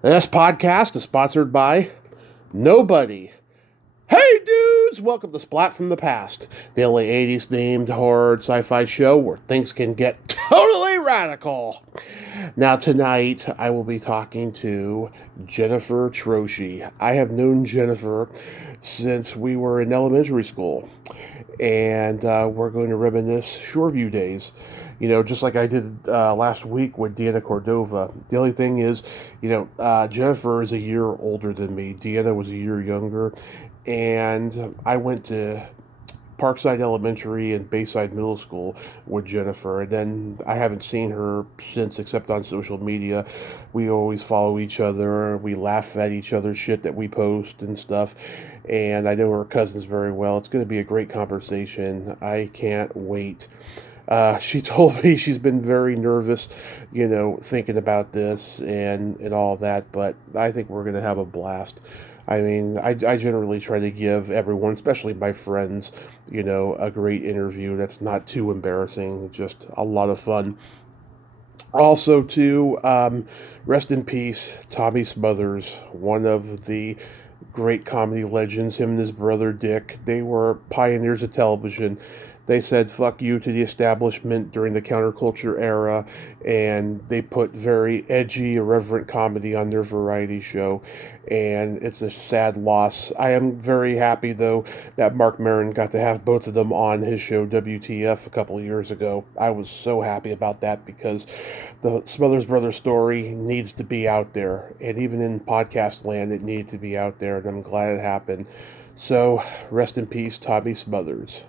This podcast is sponsored by nobody. Hey dudes! Welcome to Splat from the Past, the only 80s themed horror sci-fi show where things can get totally radical. Now tonight I will be talking to Jeniffer Troche. I have known Jeniffer since we were in elementary school, and we're going to reminisce Shoreview days. You know, just like I did last week with Deanna Cordova. The only thing is, Jeniffer is a year older than me. Deanna was a year younger, and I went to Parkside Elementary and Bayside Middle School with Jeniffer, and then I haven't seen her since, except on social media. We always follow each other. We laugh at each other's shit that we post and stuff. And I know her cousins very well. It's going to be a great conversation. I can't wait. She told me she's been very nervous, thinking about this and all that, but I think we're going to have a blast. I mean, I generally try to give everyone, especially my friends, a great interview that's not too embarrassing, just a lot of fun. Also, too, rest in peace, Tommy Smothers, one of the great comedy legends, him and his brother Dick. They were pioneers of television. They said fuck you to the establishment during the counterculture era, and they put very edgy, irreverent comedy on their variety show, and it's a sad loss. I am very happy, though, that Mark Maron got to have both of them on his show WTF a couple of years ago. I was so happy about that because the Smothers Brothers story needs to be out there, and even in podcast land, it needed to be out there, and I'm glad it happened. So, rest in peace, Tommy Smothers.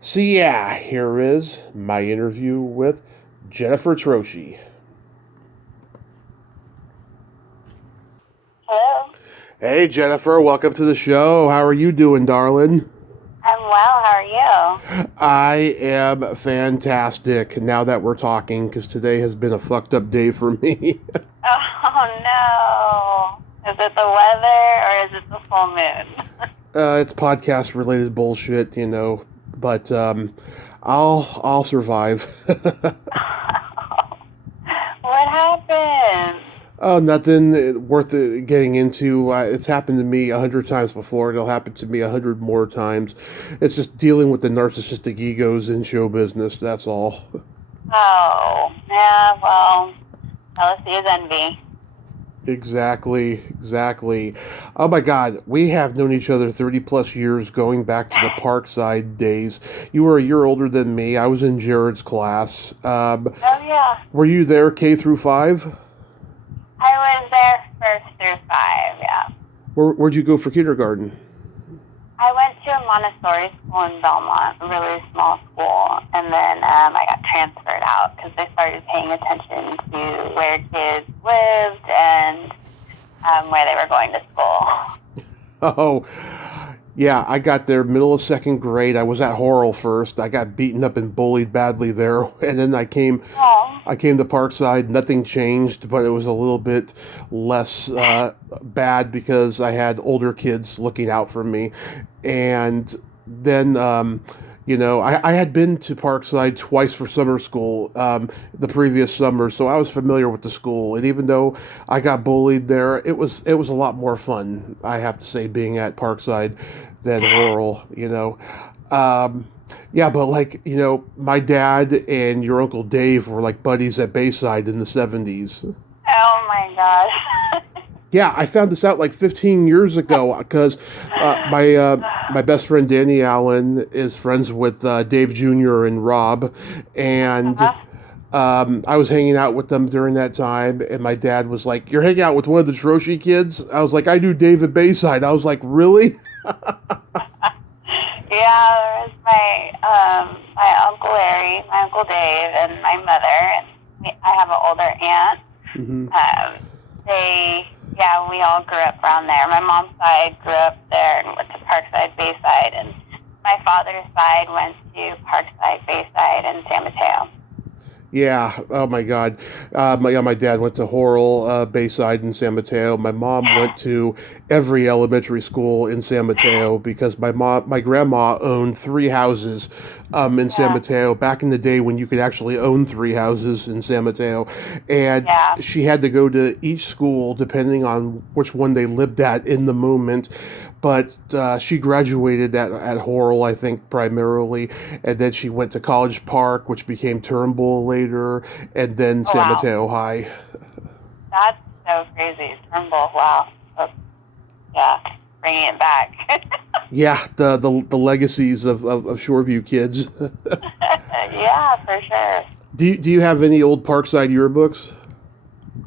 So yeah, here is my interview with Jeniffer Troche. Hello. Hey Jeniffer, welcome to the show. How are you doing, darling? I'm well. How are you? I am fantastic now that we're talking, because today has been a fucked up day for me. Oh no. Is it the weather or is it the full moon? It's podcast related bullshit, but I'll survive. What happened? Oh, nothing worth getting into. It's happened to me 100 times before. It'll happen to me 100 more times. It's just dealing with the narcissistic egos in show business. That's all. Oh, yeah, well, jealousy is envy. Exactly. Oh my God, we have known each other 30 plus years, going back to the Parkside days. You were a year older than me. I was in Jared's class. Oh, yeah. Were you there K through 5? I was there first through 5, yeah. Where'd you go for kindergarten? I went to a Montessori school in Belmont, a really small school, and then I got transferred out because they started paying attention to where kids lived and where they were going to school. Oh, yeah, I got there middle of second grade. I was at Horrell first. I got beaten up and bullied badly there, and then Oh, I came to Parkside. Nothing changed, but it was a little bit less bad because I had older kids looking out for me. And then, I had been to Parkside twice for summer school the previous summer, so I was familiar with the school. And even though I got bullied there, it was a lot more fun, I have to say, being at Parkside than Laurel. Yeah, but my dad and your Uncle Dave were like buddies at Bayside in the 70s. oh my gosh. Yeah, I found this out like 15 years ago because my best friend Danny Allen is friends with Dave Jr. and Rob, and Uh-huh. I was hanging out with them during that time, and my dad was like, "You're hanging out with one of the Troche kids?" I was like, "I do David Bayside." I was like, "Really?" Yeah, there was my Uncle Larry, my Uncle Dave, and my mother, and I have an older aunt. Hmm. We all grew up around there. My mom's side grew up there and went to Parkside, Bayside, and my father's side went to Parkside, Bayside, and San Mateo. Yeah. Oh my God. My dad went to Horrell, Bayside in San Mateo. My mom went to every elementary school in San Mateo because my grandma owned three houses, in San Yeah, Mateo back in the day when you could actually own three houses in San Mateo, and yeah. she had to go to each school depending on which one they lived at in the moment. But she graduated at Horrell, I think, primarily, and then she went to College Park, which became Turnbull later, and then Oh, San wow. Mateo High. That's so crazy. Turnbull, wow. That's, yeah, bringing it back. Yeah, the legacies of Shoreview kids. Yeah, for sure. Do you have any old Parkside yearbooks?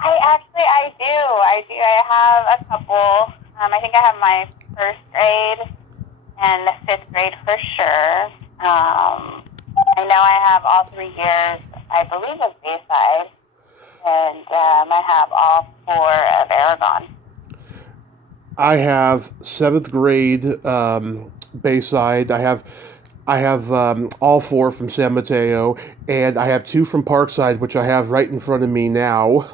I do. I have a couple. I think I have my first grade and the fifth grade for sure. I know I have all 3 years, I believe, of Bayside, and I have all 4 of Aragon. I have seventh grade, Bayside. I have all four from San Mateo, and I have two from Parkside, which I have right in front of me now.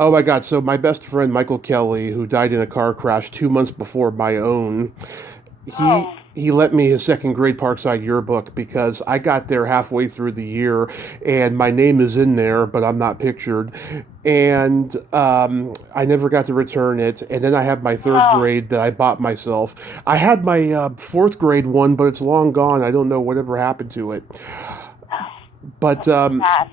Oh my God! So my best friend Michael Kelly, who died in a car crash 2 months before my own, he Oh, he lent me his second grade Parkside yearbook because I got there halfway through the year, and my name is in there, but I'm not pictured, and I never got to return it. And then I have my third oh, grade that I bought myself. I had my fourth grade one, but it's long gone. I don't know whatever happened to it. But that's too bad.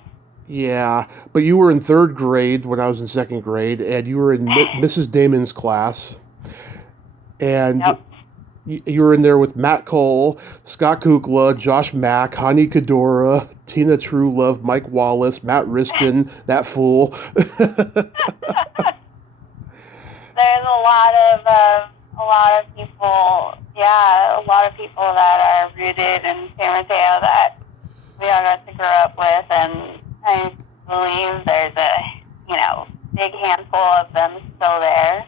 yeah, but you were in third grade when I was in second grade, and you were in Mrs. Damon's class, and Yep. you were in there with Matt Cole, Scott Kukla, Josh Mack, Hani Kadora, Tina Truelove, Mike Wallace, Matt Riston, that fool. There's a lot of people, yeah, a lot of people that are rooted in San Mateo that we all got to grow up with, and I believe there's a, big handful of them still there.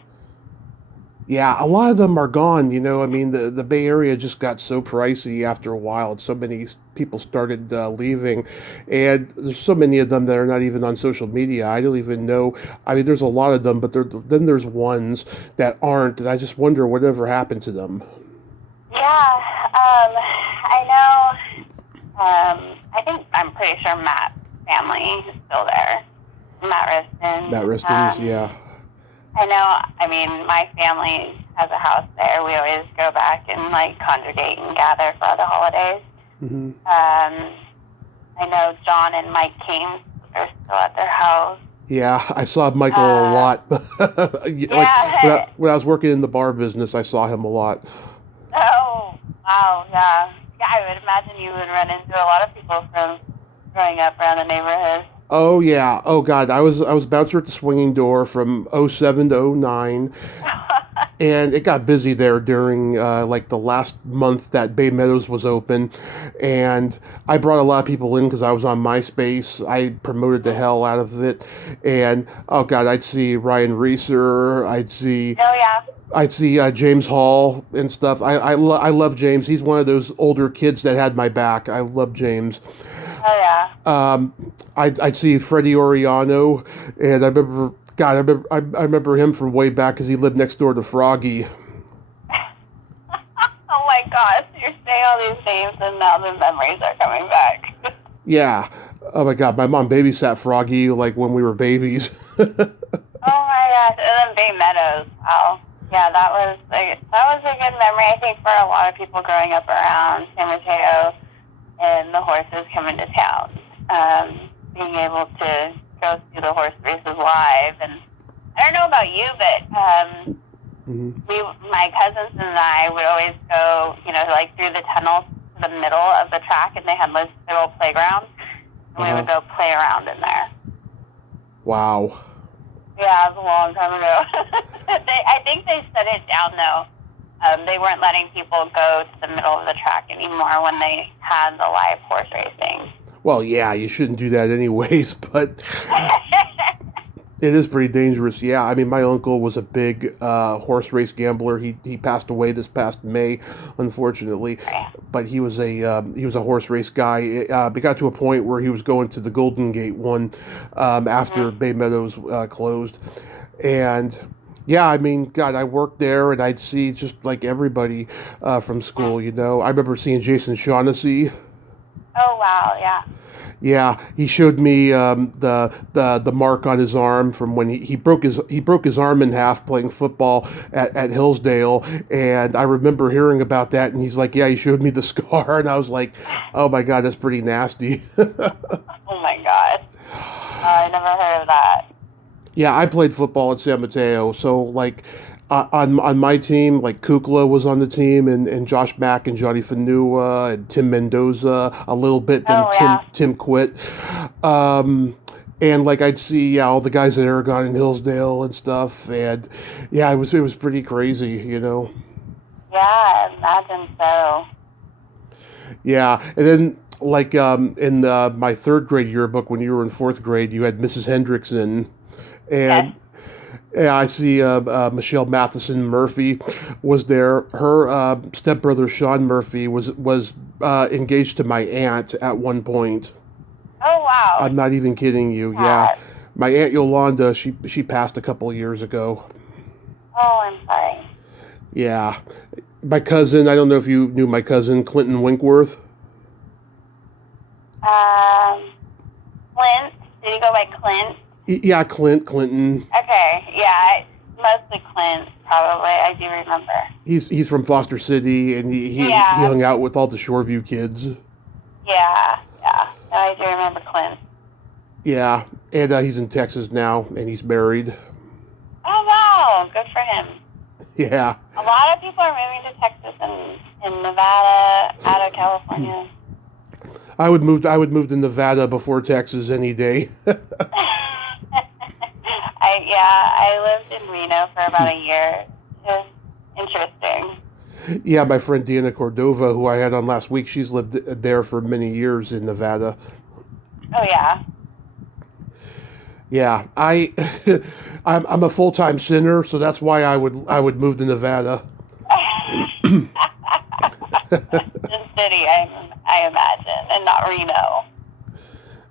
Yeah, a lot of them are gone. I mean, the Bay Area just got so pricey after a while, and so many people started leaving, and there's so many of them that are not even on social media. I don't even know. I mean, there's a lot of them, but then there's ones that aren't, and I just wonder whatever happened to them. Yeah, I know. I'm pretty sure Matt's family is still there. Matt Matt Riston. Riston's, yeah. I know. I mean, my family has a house there. We always go back and congregate and gather for the holidays. Hmm. I know John and Mike came. They're still at their house. Yeah, I saw Michael a Uh, lot. Like yeah. when I was working in the bar business, I saw him a lot. Oh, wow. Yeah. Yeah. I would imagine you would run into a lot of people from growing up around the neighborhood. Oh yeah. Oh God, I was bouncer at the Swinging Door from '07 to '09, and it got busy there during like the last month that Bay Meadows was open, and I brought a lot of people in because I was on MySpace. I promoted the hell out of it, and oh God, I'd see Ryan Reeser, Oh, yeah. I'd see James Hall and stuff. I love James. He's one of those older kids that had my back. I love James. Oh, yeah. I'd see Freddie Oriano, and I remember, God, I remember him from way back because he lived next door to Froggy. Oh, my gosh. You're saying all these names, and now the memories are coming back. Yeah. Oh my God, my mom babysat Froggy like when we were babies. Oh my gosh! And then Bay Meadows. Wow. Yeah, that was a good memory. I think for a lot of people growing up around San Mateo and the horses coming to town, being able to go see the horse races live. And I don't know about you, but Hmm. my cousins and I would always go, through the tunnels to the middle of the track, and they had this little playground, and we Uh-huh. would go play around in there. Wow. Yeah, it was a long time ago. I think they shut it down though. They weren't letting people go to the middle of the track anymore when they had the live horse racing. Well, yeah, you shouldn't do that anyways, but It is pretty dangerous. Yeah, I mean, my uncle was a big horse race gambler. He passed away this past May, unfortunately, Right. but he was a horse race guy. It got to a point where he was going to the Golden Gate one after Mm-hmm. Bay Meadows closed, and yeah, I mean, God, I worked there, and I'd see just like everybody from school. You know, I remember seeing Jason Shaughnessy. Oh wow, yeah. Yeah, he showed me the mark on his arm from when he broke his arm in half playing football at Hillsdale, and I remember hearing about that. And he's like, "Yeah, he showed me the scar," and I was like, "Oh my God, that's pretty nasty." Oh my god. I never heard of that. Yeah, I played football at San Mateo, so like on my team, like Kukla was on the team, and Josh Mack and Johnny Fanua and Tim Mendoza a little bit. Then Oh yeah. Tim quit, and like I'd see all the guys at Aragon and Hillsdale and stuff, and yeah, it was pretty crazy, you know. Yeah, I imagine so. Yeah, and then like in my third grade yearbook when you were in fourth grade, you had Mrs. Hendrickson, Yes. and yeah, I see Michelle Matheson Murphy was there. Her stepbrother Sean Murphy was engaged to my aunt at one point. Oh wow. I'm not even kidding you. Yeah, Sad. my aunt Yolanda, she passed a couple of years ago. Oh, I'm sorry. Yeah, my cousin. I don't know if you knew my cousin Clinton Winkworth. Um, Clint. Did you go by Clint? Yeah, Clinton. Okay. Yeah. Mostly Clint, probably. I do remember. He's from Foster City, and he Yeah. hung out with all the Shoreview kids. Yeah. Yeah. No, I do remember Clint. Yeah, and he's in Texas now, and he's married. Oh wow. Good for him. Yeah. A lot of people are moving to Texas and Nevada, out of California. I would move to Nevada before Texas any day. I lived in Reno for about a year. It was interesting. Yeah, my friend Deanna Cordova, who I had on last week, she's lived there for many years in Nevada. Oh yeah. Yeah, I'm a full time sinner, so that's why I would move to Nevada. The city, I imagine, and not Reno.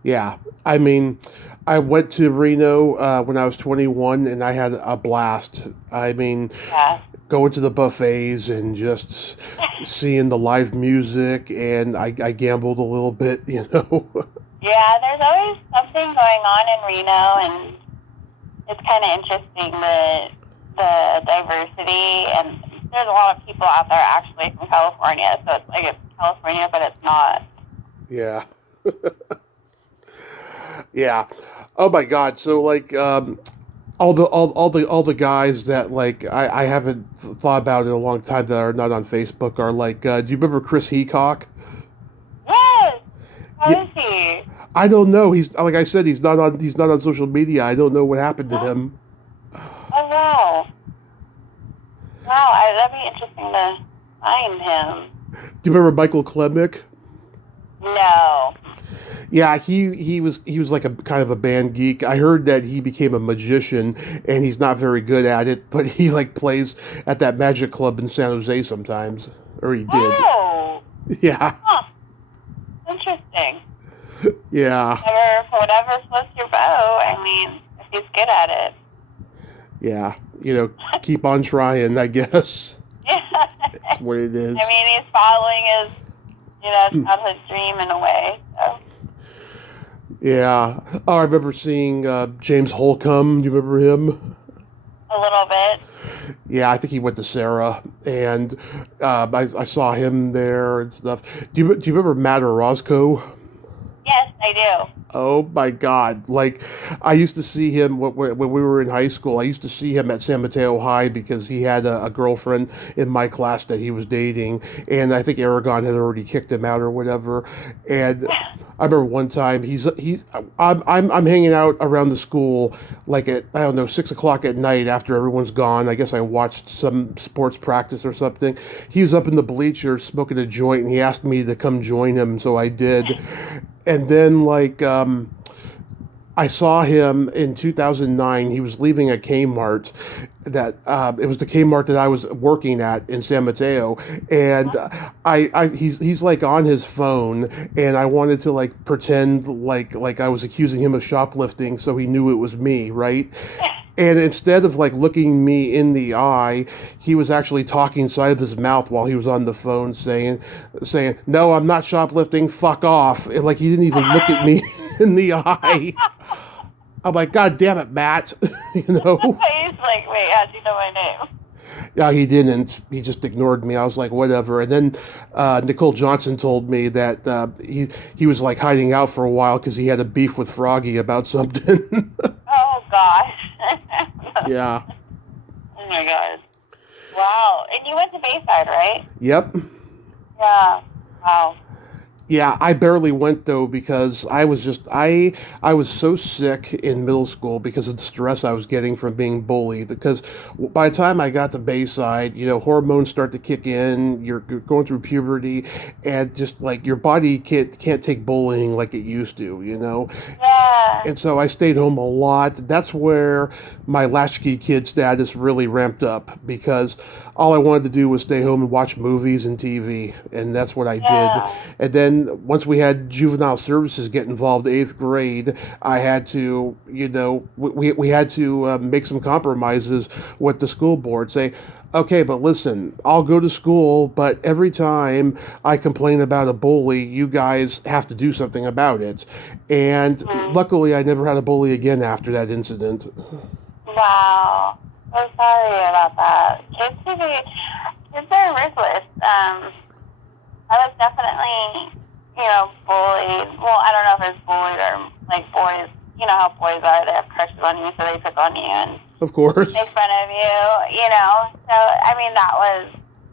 Yeah, I mean, I went to Reno when I was 21, and I had a blast. I mean, Yeah. going to the buffets and just seeing the live music, and I gambled a little bit, you know. Yeah, there's always something going on in Reno, and it's kind of interesting the diversity, and there's a lot of people out there actually from California, so it's like it's California, but it's not. Yeah. Yeah. Oh my God. So like all the guys that like I haven't thought about in a long time that are not on Facebook are like do you remember Chris Heacock? Yes! How Yeah, is he? I don't know. He's like I said, he's not on social media. I don't know what happened to Oh, him. oh wow. Wow, that'd be interesting to find him. Do you remember Michael Klemick? No. Yeah, he was like a kind of a band geek. I heard that he became a magician and he's not very good at it, but he like plays at that magic club in San Jose sometimes, or he did. Oh! Yeah, Huh. Interesting. yeah, Whatever floats your boat. I mean, if he's good at it. yeah. You know, keep on trying. I guess Yeah. that's what it is. I mean, he's following his, childhood dream in a way. So. Yeah. Oh, I remember seeing James Holcomb. Do you remember him? A little bit. Yeah, I think he went to Sarah, and I saw him there and stuff. Do you remember Matt Orozco? Yes, I do. Oh my God! Like, I used to see him when we were in high school. I used to see him at San Mateo High because he had a girlfriend in my class that he was dating, and I think Aragon had already kicked him out or whatever. And I remember one time I'm hanging out around the school like at I don't know 6 o'clock at night after everyone's gone. I guess I watched some sports practice or something. He was up in the bleachers smoking a joint, and he asked me to come join him, so I did. And then like I saw him in 2009. He was leaving a Kmart that it was the Kmart that I was working at in San Mateo, and he's like on his phone, and I wanted to like pretend like I was accusing him of shoplifting, so he knew it was me, right? And instead of like looking me in the eye, he was actually talking inside of his mouth while he was on the phone, saying, "No, I'm not shoplifting. Fuck off!" And like he didn't even look at me in the eye. I'm like, God damn it, Matt. You know? He's like, wait, how'd you know my name? Yeah, he didn't. He just ignored me. I was like, whatever. And then Nicole Johnson told me that he was like hiding out for a while because he had a beef with Froggy about something. Oh, gosh. Yeah. Oh, my God. Wow. And you went to Bayside, right? Yep. Yeah. Wow. Yeah, I barely went though because I was so sick in middle school because of the stress I was getting from being bullied. Because by the time I got to Bayside, you know, hormones start to kick in. You're going through puberty, and just like your body can't take bullying like it used to. You know, Yeah. and so I stayed home a lot. That's where my latchkey kid status really ramped up because all I wanted to do was stay home and watch movies and TV, and that's what I did. Yeah. And then once we had juvenile services get involved, eighth grade, I had to, you know, we had to make some compromises with the school board. Say, okay, but listen, I'll go to school, but every time I complain about a bully, you guys have to do something about it. And luckily, I never had a bully again after that incident. Wow. So sorry about that. Kids are ruthless. I was definitely, bullied. Well, I don't know if it was bullied or like boys. You know how boys are. They have crushes on you, so they pick on you and Of course. make fun of you. You know. So I mean, that was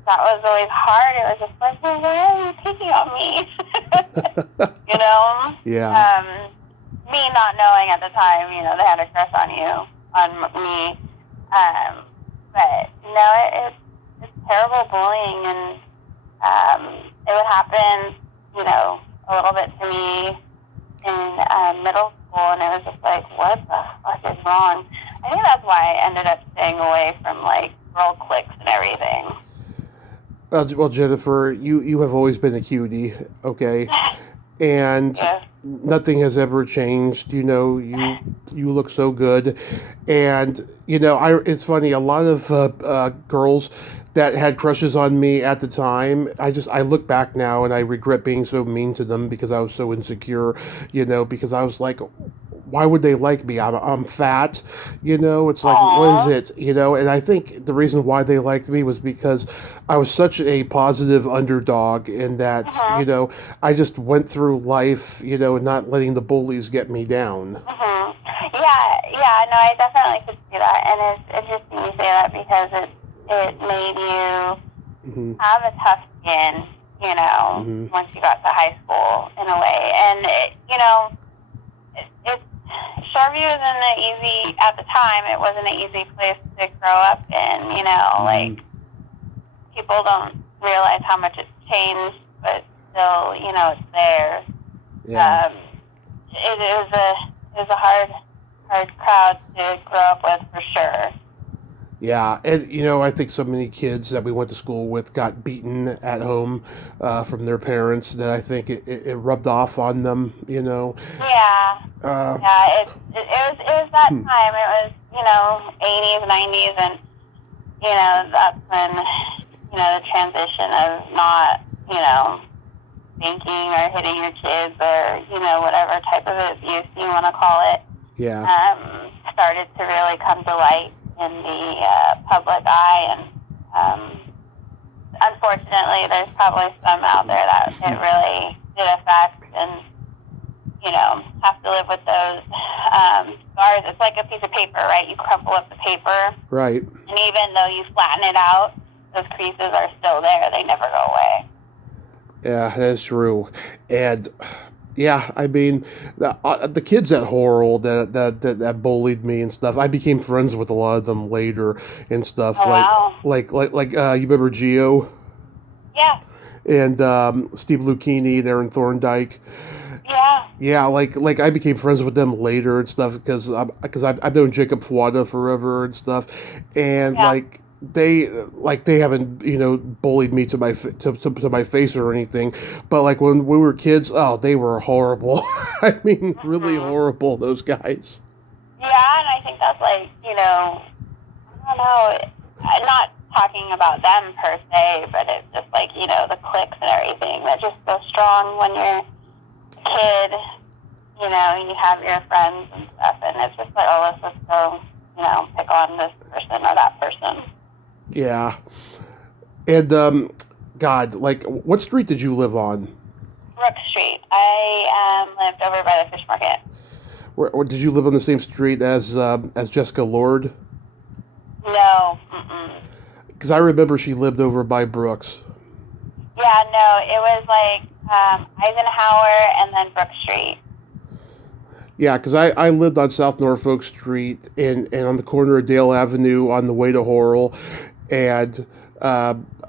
always hard. It was just like, well, why are you picking on me? You know. Yeah. Me not knowing at the time, they had a crush on me. But no, it's terrible bullying, and it would happen, a little bit to me in middle school, and it was just like, what the fuck is wrong? I think that's why I ended up staying away from like girl cliques and everything. Well, Jennifer, you have always been a cutie, okay? And Yeah. nothing has ever changed. You know, you look so good, and it's funny. A lot of girls that had crushes on me at the time, I look back now and I regret being so mean to them because I was so insecure. Because I was like, why would they like me? I'm fat, it's like, what is it, and I think the reason why they liked me was because I was such a positive underdog in that, I just went through life, not letting the bullies get me down. Yeah, no, I definitely could see that, and it's interesting you say that because it made you have a tough skin, once you got to high school in a way, and it Shoreview isn't an easy, at the time, it wasn't an easy place to grow up in, like, people don't realize how much it's changed, but still, it's there. Yeah. It was a hard crowd to grow up with, for sure. Yeah, and I think so many kids that we went to school with got beaten at home from their parents that I think it rubbed off on them. Yeah. Yeah. It was that time. It was 80s, 90s, and that's when the transition of not spanking or hitting your kids or whatever type of abuse you want to call it. Yeah. Started to really come to light in the public eye, and unfortunately there's probably some out there that it really did affect, and have to live with those scars. It's like a piece of paper, right? You crumple up the paper, right, and even though you flatten it out, those creases are still there. They never go away. Yeah, that's true. And yeah, I mean, the kids at Horrell that bullied me and stuff, I became friends with a lot of them later and stuff. Oh, wow. Like you remember Gio? Yeah. And Steve Lucchini there in Thorndike. Yeah. Yeah, like I became friends with them later and stuff because I've known Jacob Fwada forever and stuff, and Yeah. they haven't bullied me to to my face or anything, but like when we were kids, oh, they were horrible. I mean, really Mm-hmm. horrible, those guys. Yeah, and I think that's like, I don't know, I'm not talking about them per se, but it's just like, the cliques and everything. They're just so strong when you're a kid, you have your friends and stuff, and it's just like, oh, let's just go, pick on this person or that person. Yeah, and God, like, what street did you live on? Brook Street. I lived over by the fish market. Or did you live on the same street as Jessica Lord? No. Mm-mm. Because I remember she lived over by Brooks. Yeah, no, it was like Eisenhower and then Brook Street. Yeah, because I lived on South Norfolk Street and on the corner of Dale Avenue on the way to Horrell, and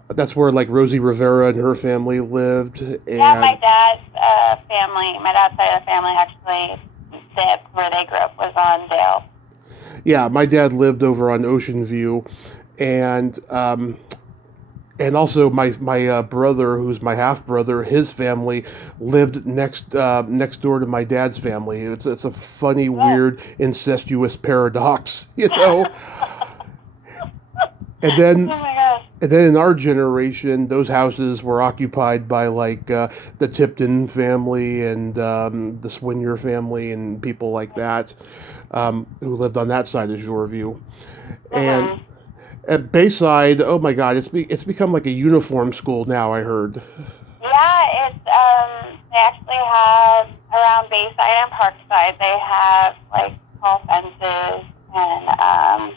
that's where like Rosie Rivera and her family lived. And Yeah, my dad's side of the family actually, where they grew up was on Dale. yeah, my dad lived over on Ocean View, and also my brother, who's my half brother, his family lived next door to my dad's family. It's a funny, Oh. weird, incestuous paradox, you know. And then Oh my gosh. And then in our generation, those houses were occupied by like the Tipton family and the Swinier family and people like that who lived on that side of Shoreview. And Mm-hmm. at Bayside, oh my God, it's become like a uniform school now. I heard. Yeah, it's they actually have around Bayside and Parkside. They have like tall fences and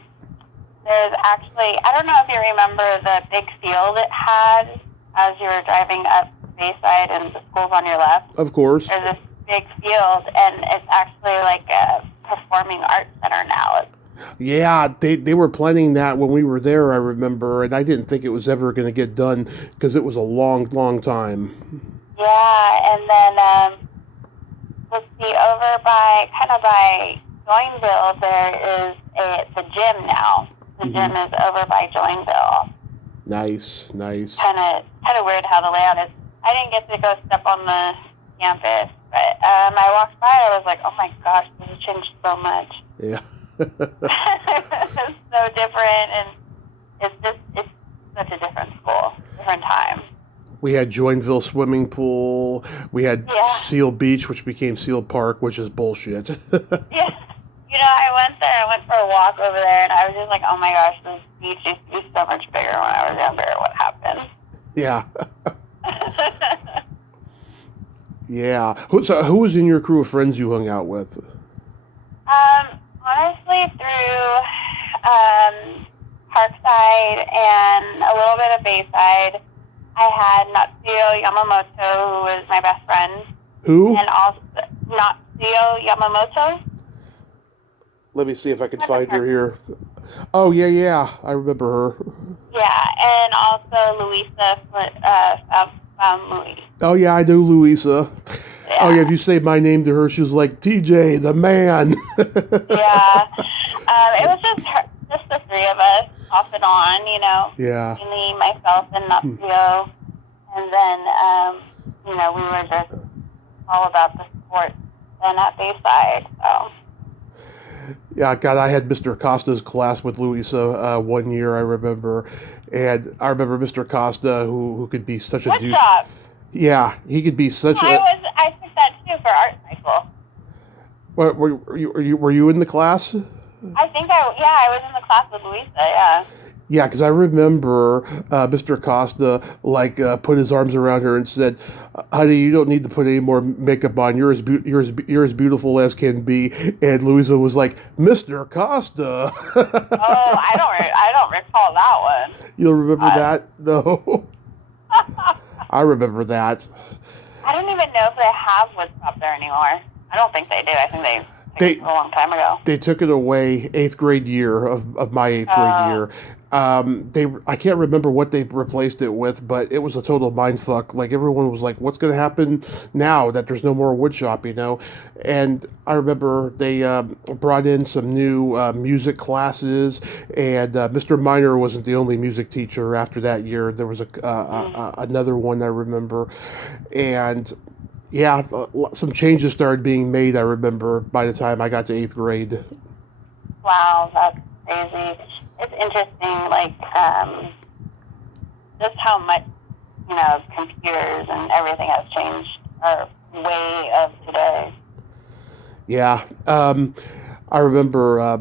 there's actually, I don't know if you remember the big field it had as you were driving up Bayside and the school's on your left. Of course. There's this big field, and it's actually like a performing arts center now. Yeah, they were planning that when we were there. I remember, and I didn't think it was ever going to get done because it was a long, long time. Yeah, and then let's see, over kind of by Joinville, there is the gym now. The gym is over by Joinville. Nice, nice. Kind of weird how the layout is. I didn't get to go step on the campus, but I walked by. I was like, oh my gosh, this has changed so much. Yeah. It's so different, and it's such a different school, different time. We had Joinville swimming pool. We had Seal Beach, which became Seal Park, which is bullshit. Yeah. I went there. I went for a walk over there, and I was just like, oh my gosh, this beach used to be so much bigger when I was younger. What happened? Yeah. Yeah. So who was in your crew of friends you hung out with? Honestly, through Parkside and a little bit of Bayside, I had Natsuo Yamamoto, who was my best friend. Who? And also Natsuo Yamamoto. Let me see if I can find her here. Oh, yeah. I remember her. Yeah, and also Louisa Louis. Oh, yeah, I know Louisa. Yeah. Oh, yeah, if you say my name to her, she was like, TJ, the man. Yeah. It was just the three of us, off and on, Yeah. Mainly myself and Natsuo. And then, we were just all about the sports then at Bayside, so... Yeah, God, I had Mr. Costa's class with Louisa one year, I remember. And I remember Mr. Costa, who could be such a douche. Job. Yeah, he could be such I took that too for art cycle. Were you in the class? I think I was in the class with Louisa, yeah. Yeah, because I remember Mr. Costa put his arms around her and said, "Honey, you don't need to put any more makeup on. You're as beautiful as can be." And Louisa was like, "Mr. Costa." Oh, I don't recall that one. You'll remember that? No. I remember that. I don't even know if they have Woodstop there anymore. I don't think they do. I think they They a long time ago. they took it away 8th grade year of my 8th grade year. I can't remember what they replaced it with, but it was a total mind fuck. Like everyone was like, "What's going to happen now that there's no more wood shop?" And I remember they brought in some new music classes, and Mr. Miner wasn't the only music teacher after that year. There was another one I remember, and yeah, some changes started being made. I remember by the time I got to 8th grade. Wow, that's crazy. It's interesting, like, just how much, computers and everything has changed our way of today. Yeah. I remember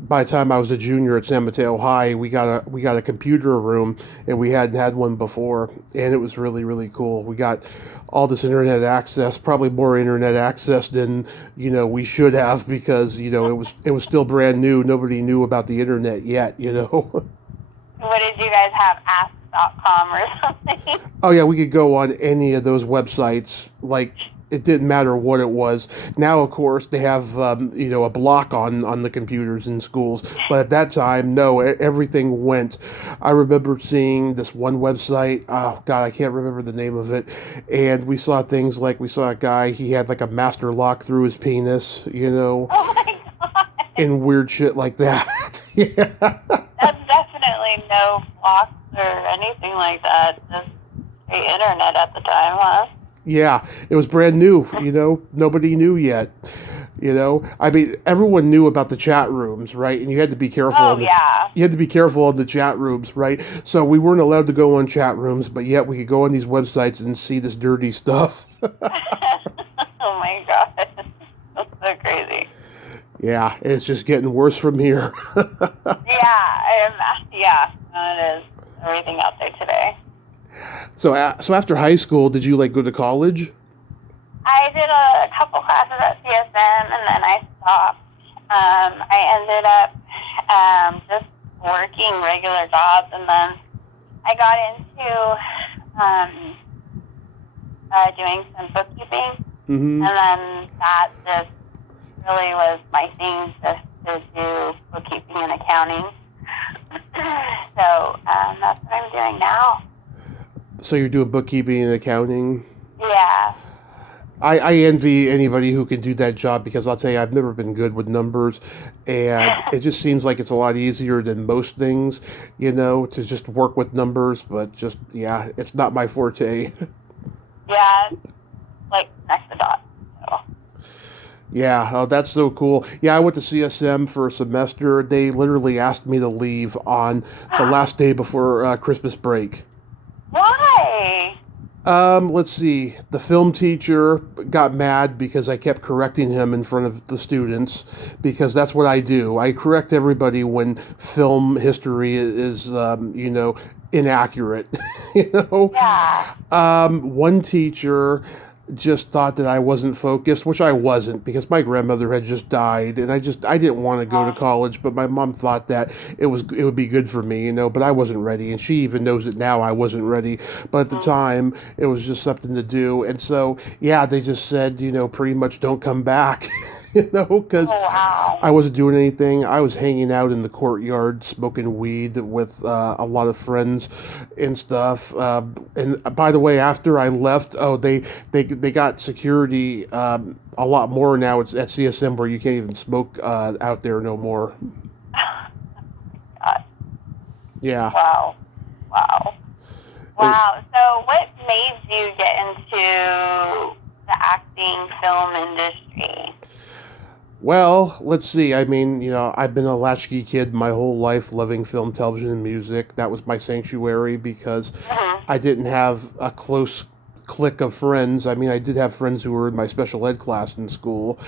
by the time I was a junior at San Mateo High, we got a computer room, and we hadn't had one before, and it was really really cool. We got all this internet access, probably more internet access than we should have, because it was still brand new. Nobody knew about the internet yet. What did you guys have? Ask.com or something? Oh yeah, we could go on any of those websites. Like, it didn't matter what it was. Now, of course, they have a block on the computers in schools. But at that time, no, everything went. I remember seeing this one website. Oh God, I can't remember the name of it. And we saw things like, we saw a guy. He had like a master lock through his penis. Oh my God. And weird shit like that. Yeah. That's definitely no blocks or anything like that. Just the internet at the time, huh? Yeah, it was brand new, nobody knew yet. I mean, everyone knew about the chat rooms, right? And you had to be careful. Oh, yeah. You had to be careful in the chat rooms, right? So we weren't allowed to go on chat rooms, but yet we could go on these websites and see this dirty stuff. Oh my God. That's so crazy. Yeah, it's just getting worse from here. Yeah, it is. Everything out there today. So after high school, did you go to college? I did a couple classes at CSM, and then I stopped. I ended up just working regular jobs, and then I got into doing some bookkeeping, Mm-hmm. and then that just really was my thing, just to do bookkeeping and accounting. So that's what I'm doing now. So you're doing bookkeeping and accounting? Yeah. I envy anybody who can do that job, because I'll tell you, I've never been good with numbers, and it just seems like it's a lot easier than most things, to just work with numbers, but it's not my forte. Yeah, like connect the dots. So. Yeah, oh, that's so cool. Yeah, I went to CSM for a semester. They literally asked me to leave on the last day before Christmas break. Why? Let's see. The film teacher got mad because I kept correcting him in front of the students, because that's what I do. I correct everybody when film history is, inaccurate. Yeah. One teacher just thought that I wasn't focused, which I wasn't, because my grandmother had just died, and I didn't want to go to college, but my mom thought that it would be good for me, but I wasn't ready, and she even knows it now. I wasn't ready, but at the time it was just something to do. And so yeah, they just said, pretty much don't come back. Because I wasn't doing anything. I was hanging out in the courtyard smoking weed with a lot of friends and stuff. And by the way, after I left, they got security a lot more now. It's at CSM where you can't even smoke out there no more. God. Yeah. Wow. So what made you get into the acting film industry? Well, let's see. I mean, I've been a latchkey kid my whole life, loving film, television, and music. That was my sanctuary, because I didn't have a close clique of friends. I mean, I did have friends who were in my special ed class in school,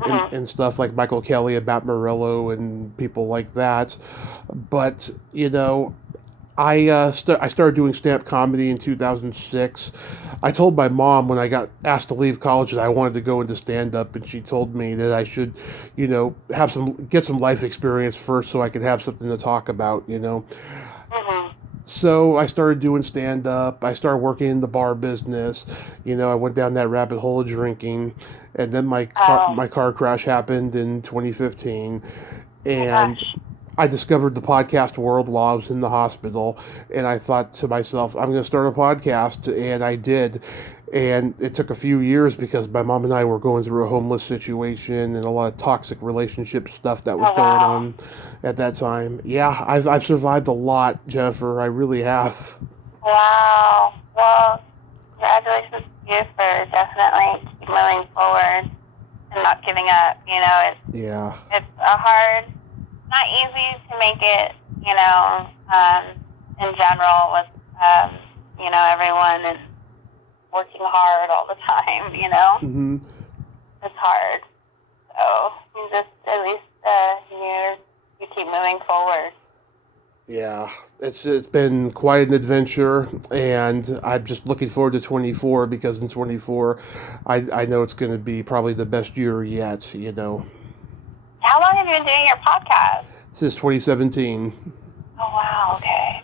and stuff like Michael Kelly and Matt Morello and people like that. But, I started doing stand-up comedy in 2006. I told my mom when I got asked to leave college that I wanted to go into stand-up, and she told me that I should, get some life experience first so I could have something to talk about. So I started doing stand up. I started working in the bar business. I went down that rabbit hole of drinking, and then Oh, my car crash happened in 2015, my and gosh. I discovered the podcast world while I was in the hospital, and I thought to myself, I'm going to start a podcast, and I did. And it took a few years because my mom and I were going through a homeless situation and a lot of toxic relationship stuff that was Oh, going wow. on at that time. Yeah, I've survived a lot, Jennifer. I really have. Wow. Well, congratulations to you for definitely keep moving forward and not giving up. Yeah. It's a hard, not easy to make it, in general with, everyone and working hard all the time. Hmm. It's hard. So you just, at least, you keep moving forward. Yeah, it's been quite an adventure, and I'm just looking forward to 24 because in 24, I know it's going to be probably the best year yet. How long have you been doing your podcast? Since 2017. Oh, wow. Okay.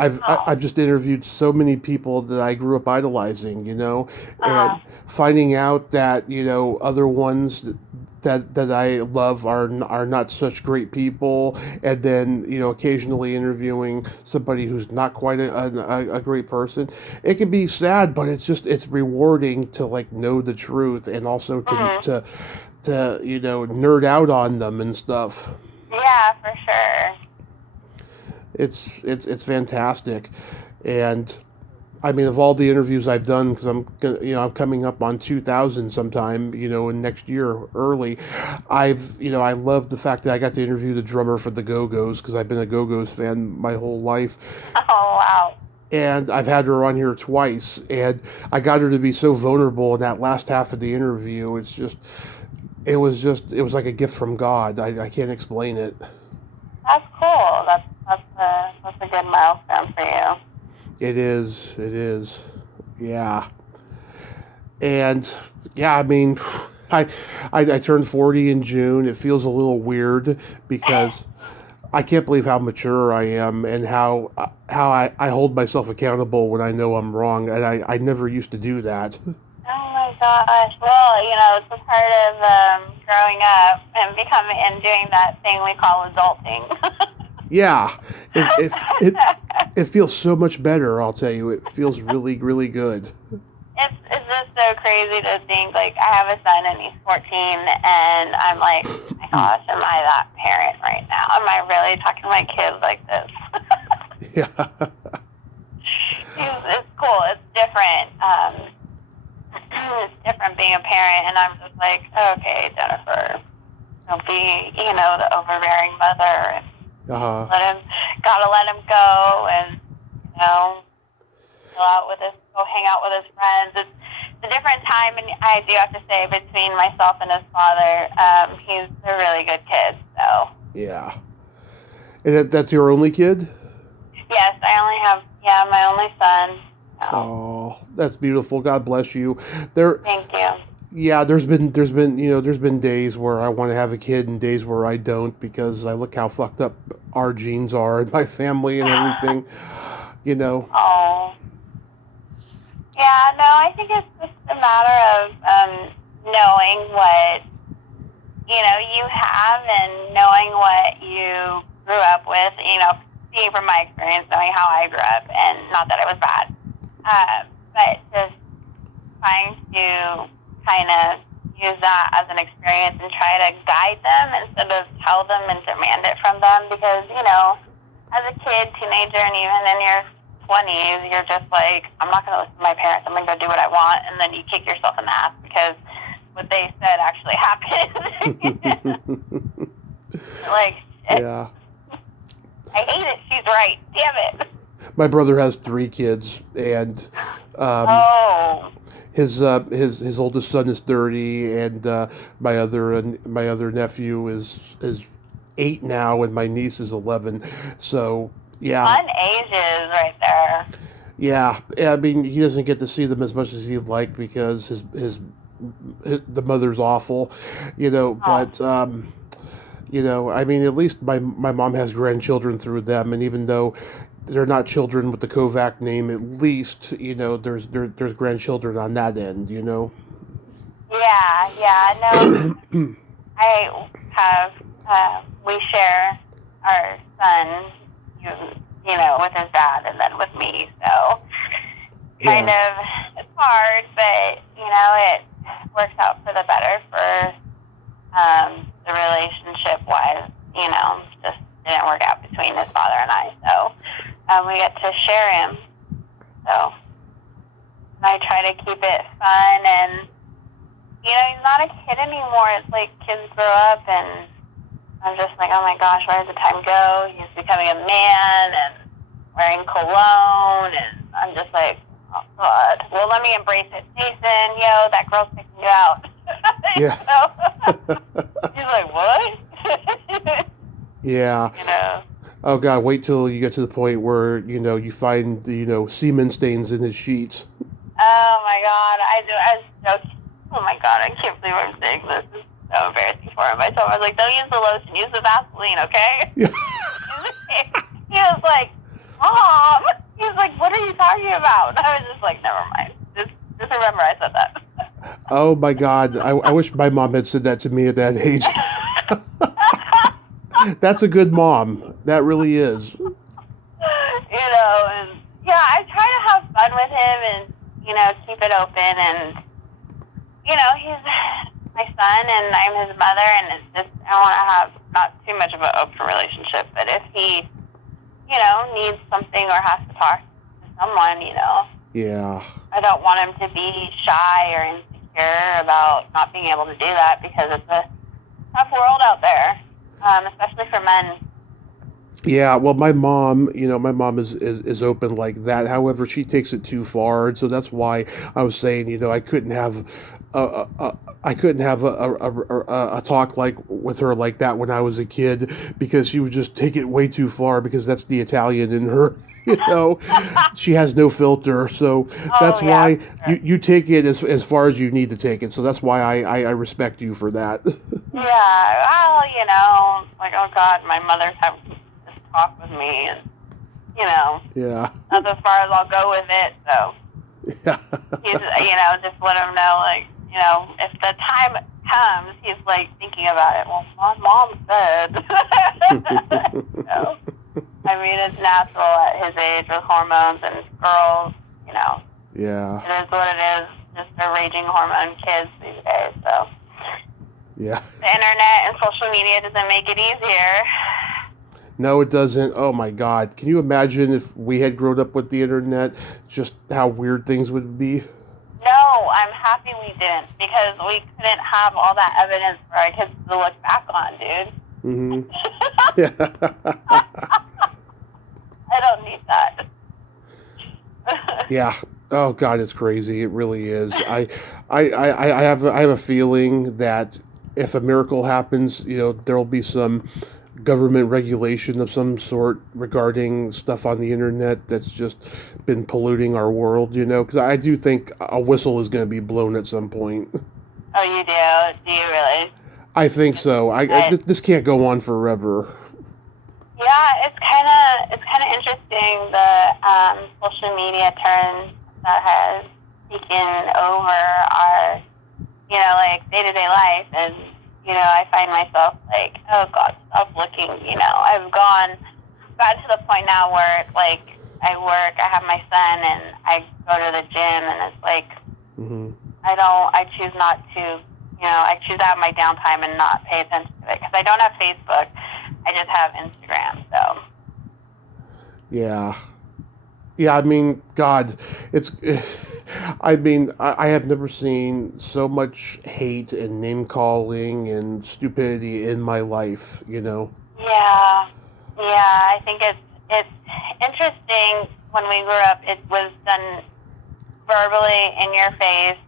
Wow. I've just interviewed so many people that I grew up idolizing, Uh-huh. and finding out that other ones that I love are not such great people, and then occasionally interviewing somebody who's not quite a great person. It can be sad, but it's rewarding to like know the truth and also Mm-hmm. to nerd out on them and stuff. Yeah, for sure. It's fantastic, and I mean, of all the interviews I've done, because I'm coming up on 2,000 sometime, in next year early. I love the fact that I got to interview the drummer for the Go Go's because I've been a Go Go's fan my whole life, Oh, wow. and I've had her on here twice, and I got her to be so vulnerable in that last half of the interview. It was like a gift from God. I can't explain it. That's cool. That's a good milestone for you. It is. It is. Yeah. And yeah, I mean, I, I turned 40 in June. It feels a little weird because I can't believe how mature I am and how I hold myself accountable when I know I'm wrong. And I never used to do that. Oh my gosh. Well, it's a part of growing up and becoming and doing that thing we call adulting. Yeah, it feels so much better. I'll tell you, it feels really really good. It's just so crazy to think, like, I have a son and he's 14, and I'm like, oh my gosh, am I that parent right now? Am I really talking to my kids like this? Yeah. It's cool. It's different. It's different being a parent, and I'm just like, okay, Jennifer, don't be, the overbearing mother, and Uh-huh. gotta let him go, and, go hang out with his friends. It's a different time, and I do have to say, between myself and his father, he's a really good kid. So Yeah. And that's your only kid? yes, I only have my only son. So Oh, that's beautiful. God bless you. There, thank you. yeah. There's been days where I want to have a kid and days where I don't because I look how fucked up our genes are and my family and everything. You know. Oh, yeah. No, I think it's just a matter of knowing what you have and knowing what you grew up with. Seeing from my experience, knowing how I grew up, and not that it was bad, but just trying to kind of use that as an experience and try to guide them instead of tell them and demand it from them. Because as a kid, teenager, and even in your 20s, you're just like, I'm not going to listen to my parents. I'm going to go do what I want, and then you kick yourself in the ass because what they said actually happened. Like, Yeah. I hate it. She's right. Damn it. My brother has 3 kids, and um, Oh. his oldest son is 30, and my other nephew is 8 now, and my niece is 11. So yeah, Fun ages right there. yeah. I mean, he doesn't get to see them as much as he'd like because the mother's awful, Oh. But You know, I mean, at least my mom has grandchildren through them, and even though they're not children with the Kovac name, at least you know there's grandchildren on that end. You know. Yeah. No, I have. We share our son, you know, with his dad, and then with me. So kind of it's hard, but you know it works out for the better for the relationship wise. You know, just didn't work out between his father and I. So we get to share him. So I try to keep it fun, and you know he's not a kid anymore. It's like kids grow up, and I'm just like, oh my gosh, where does the time go? He's becoming a man and wearing cologne, and I'm just like, oh God. Well, let me embrace it. Jason, yo, that girl's picking you out. Yeah. He's like, what? Yeah. You know. Oh God, wait till you get to the point where you know you find semen stains in his sheets. Oh my God, I was joking. Oh my God, I can't believe I'm saying this. This is so embarrassing for him. I told him, I was like, don't use the lotion, use the Vaseline, okay? Yeah. He was like, Mom. He was like, what are you talking about? And I was just like, never mind. Just remember I said that. Oh my God, I wish my mom had said that to me at that age. That's a good mom. That really is. You know, and yeah, I try to have fun with him and, you know, keep it open. And, you know, he's my son and I'm his mother, and it's just, I want to have not too much of an open relationship, but if he, you know, needs something or has to talk to someone, you know. Yeah. I don't want him to be shy or insecure about not being able to do that, because it's a tough world out there, especially for men. Yeah, well, my mom is open like that. However, she takes it too far, and so that's why I was saying, I couldn't have I couldn't have a talk like with her like that when I was a kid, because she would just take it way too far, because that's the Italian in her. She has no filter, so that's why you take it as far as you need to take it. So that's why I respect you for that. Yeah, well, you know, like, oh God, my mother's having this talk with me, and Yeah. that's as far as I'll go with it. So Yeah. he's, just let him know, like, if the time comes, he's like thinking about it. Well, my mom said. So, I mean, it's natural at his age with hormones and girls. Yeah. It is what it is. Just a raging hormone kids these days. So. Yeah. The internet and social media doesn't make it easier. No, it doesn't. Oh my God. Can you imagine if we had grown up with the internet, just how weird things would be? No, I'm happy we didn't, because we couldn't have all that evidence for our kids to look back on, dude. Mm-hmm. Yeah. I don't need that. Yeah. Oh God, it's crazy. It really is. I have a feeling that if a miracle happens, there'll be some government regulation of some sort regarding stuff on the internet that's just been polluting our world, because I do think a whistle is going to be blown at some point. Oh, you do? Do you really? I think so. This can't go on forever. Yeah, it's kind of interesting, the social media turn that has taken over our, like, day-to-day life, and I find myself like, oh God, stop looking. I've gotten to the point now where it's like I work, I have my son, and I go to the gym, and it's like, I choose not to, I choose to have my downtime and not pay attention to it, because I don't have Facebook. I just have Instagram, so. Yeah. Yeah, I mean, God, I have never seen so much hate and name calling and stupidity in my life, Yeah, I think it's interesting. When we grew up, it was done verbally in your face,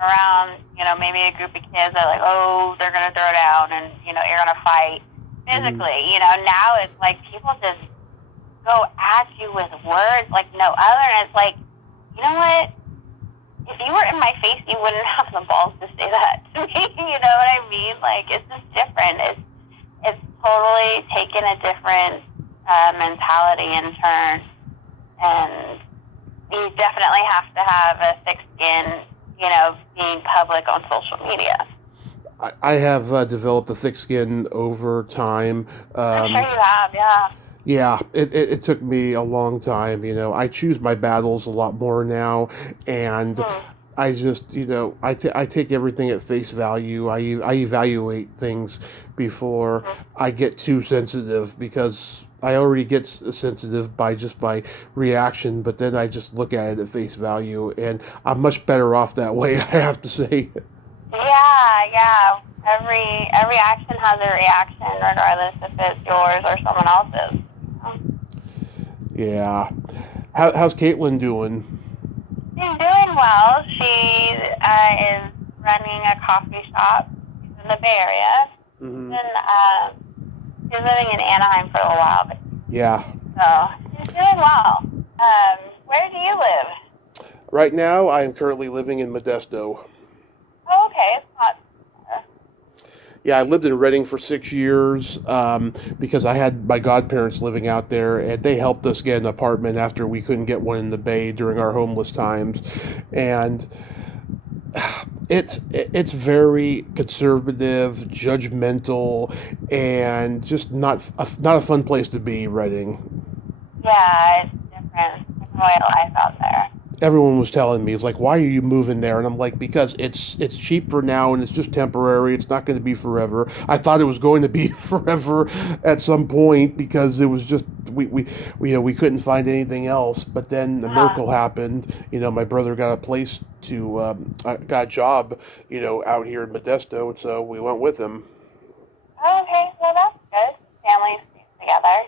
around, maybe a group of kids that are like, oh, they're going to throw down, and, you're going to fight physically. Now it's like people just go at you with words like no other, and it's like, you know what? if you were in my face, you wouldn't have the balls to say that to me. You know what I mean? Like, it's just different. It's totally taken a different mentality and turn, and you definitely have to have a thick skin, you know, being public on social media. I have developed a thick skin over time. I'm sure you have, yeah. Yeah, it took me a long time. I choose my battles a lot more now, and I just, I take everything at face value. I evaluate things before I get too sensitive, because I already get sensitive by reaction, but then I just look at it at face value, and I'm much better off that way, I have to say. Yeah. Every action has a reaction, regardless if it's yours or someone else's. Yeah. How's Caitlin doing? She's doing well. She is running a coffee shop in the Bay Area. Mm-hmm. She's living in Anaheim for a while, but Yeah. so she's doing well. Where do you live? Right now, I am currently living in Modesto. Oh, okay. It's not. Yeah, I lived in Reading for 6 years, because I had my godparents living out there, and they helped us get an apartment after we couldn't get one in the Bay during our homeless times. And it's very conservative, judgmental, and just not a fun place to be, Reading. Yeah, it's different. It's way of life out there. Everyone was telling me, it's like, why are you moving there? And I'm like, because it's cheap for now, and it's just temporary. It's not going to be forever. I thought it was going to be forever at some point, because it was just we couldn't find anything else. But then the miracle happened. My brother got a place got a job, out here in Modesto, and so we went with him. Okay, well that's good. Families stay together.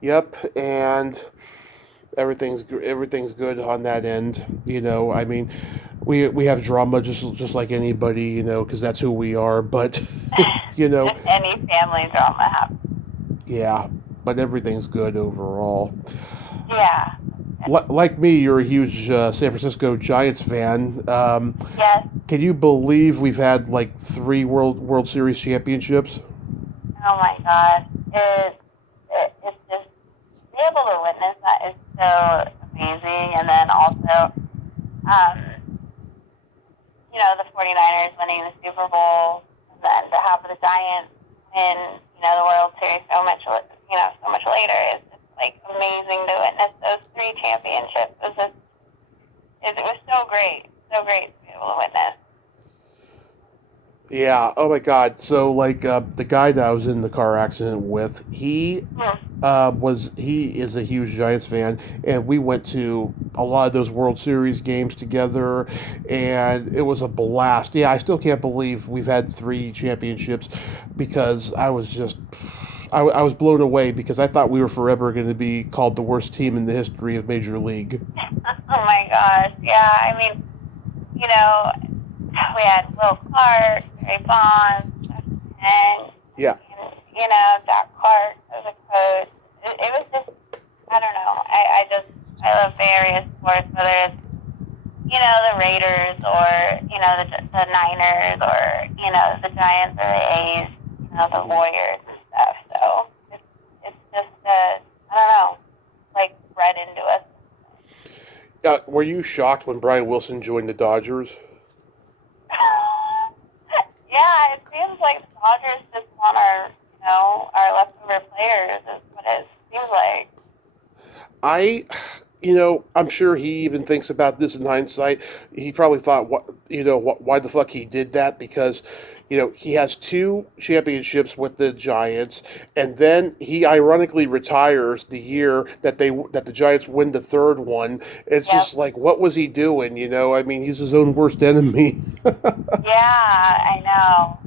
Yep, and everything's good on that end. I mean, we have drama just like anybody, because that's who we are. But Just any family drama happens. Yeah, but everything's good overall. Yeah. Like me, you're a huge San Francisco Giants fan. Yes. Can you believe we've had like 3 World Series championships? Oh my God, it's just to be able to witness that is so amazing. And then also, the 49ers winning the Super Bowl, and then to have the Giants win, the World Series so much later is just like amazing to witness those 3 championships. It was so great to be able to witness. Yeah. Oh my God. So like the guy that I was in the car accident with, he is a huge Giants fan, and we went to a lot of those World Series games together, and it was a blast. Yeah, I still can't believe we've had 3 championships, because I was I was blown away, because I thought we were forever going to be called the worst team in the history of Major League. Oh my gosh. Yeah. I mean, we had Will Clark, Barry Bonds, and Yeah. Jack Clark as a coach. It was just, I don't know. I love Bay Area sports, whether it's the Raiders or the Niners or the Giants or the A's, the Warriors and stuff. So it's just I don't know, like bred into us. Were you shocked when Brian Wilson joined the Dodgers? Yeah, it seems like the Dodgers just want our leftover players, is what it seems like. I'm sure he even thinks about this in hindsight. He probably thought, why the fuck he did that, because, he has 2 championships with the Giants, and then he ironically retires the year that the Giants win the 3rd one. It's just like, what was he doing? I mean, he's his own worst enemy. Yeah, I know.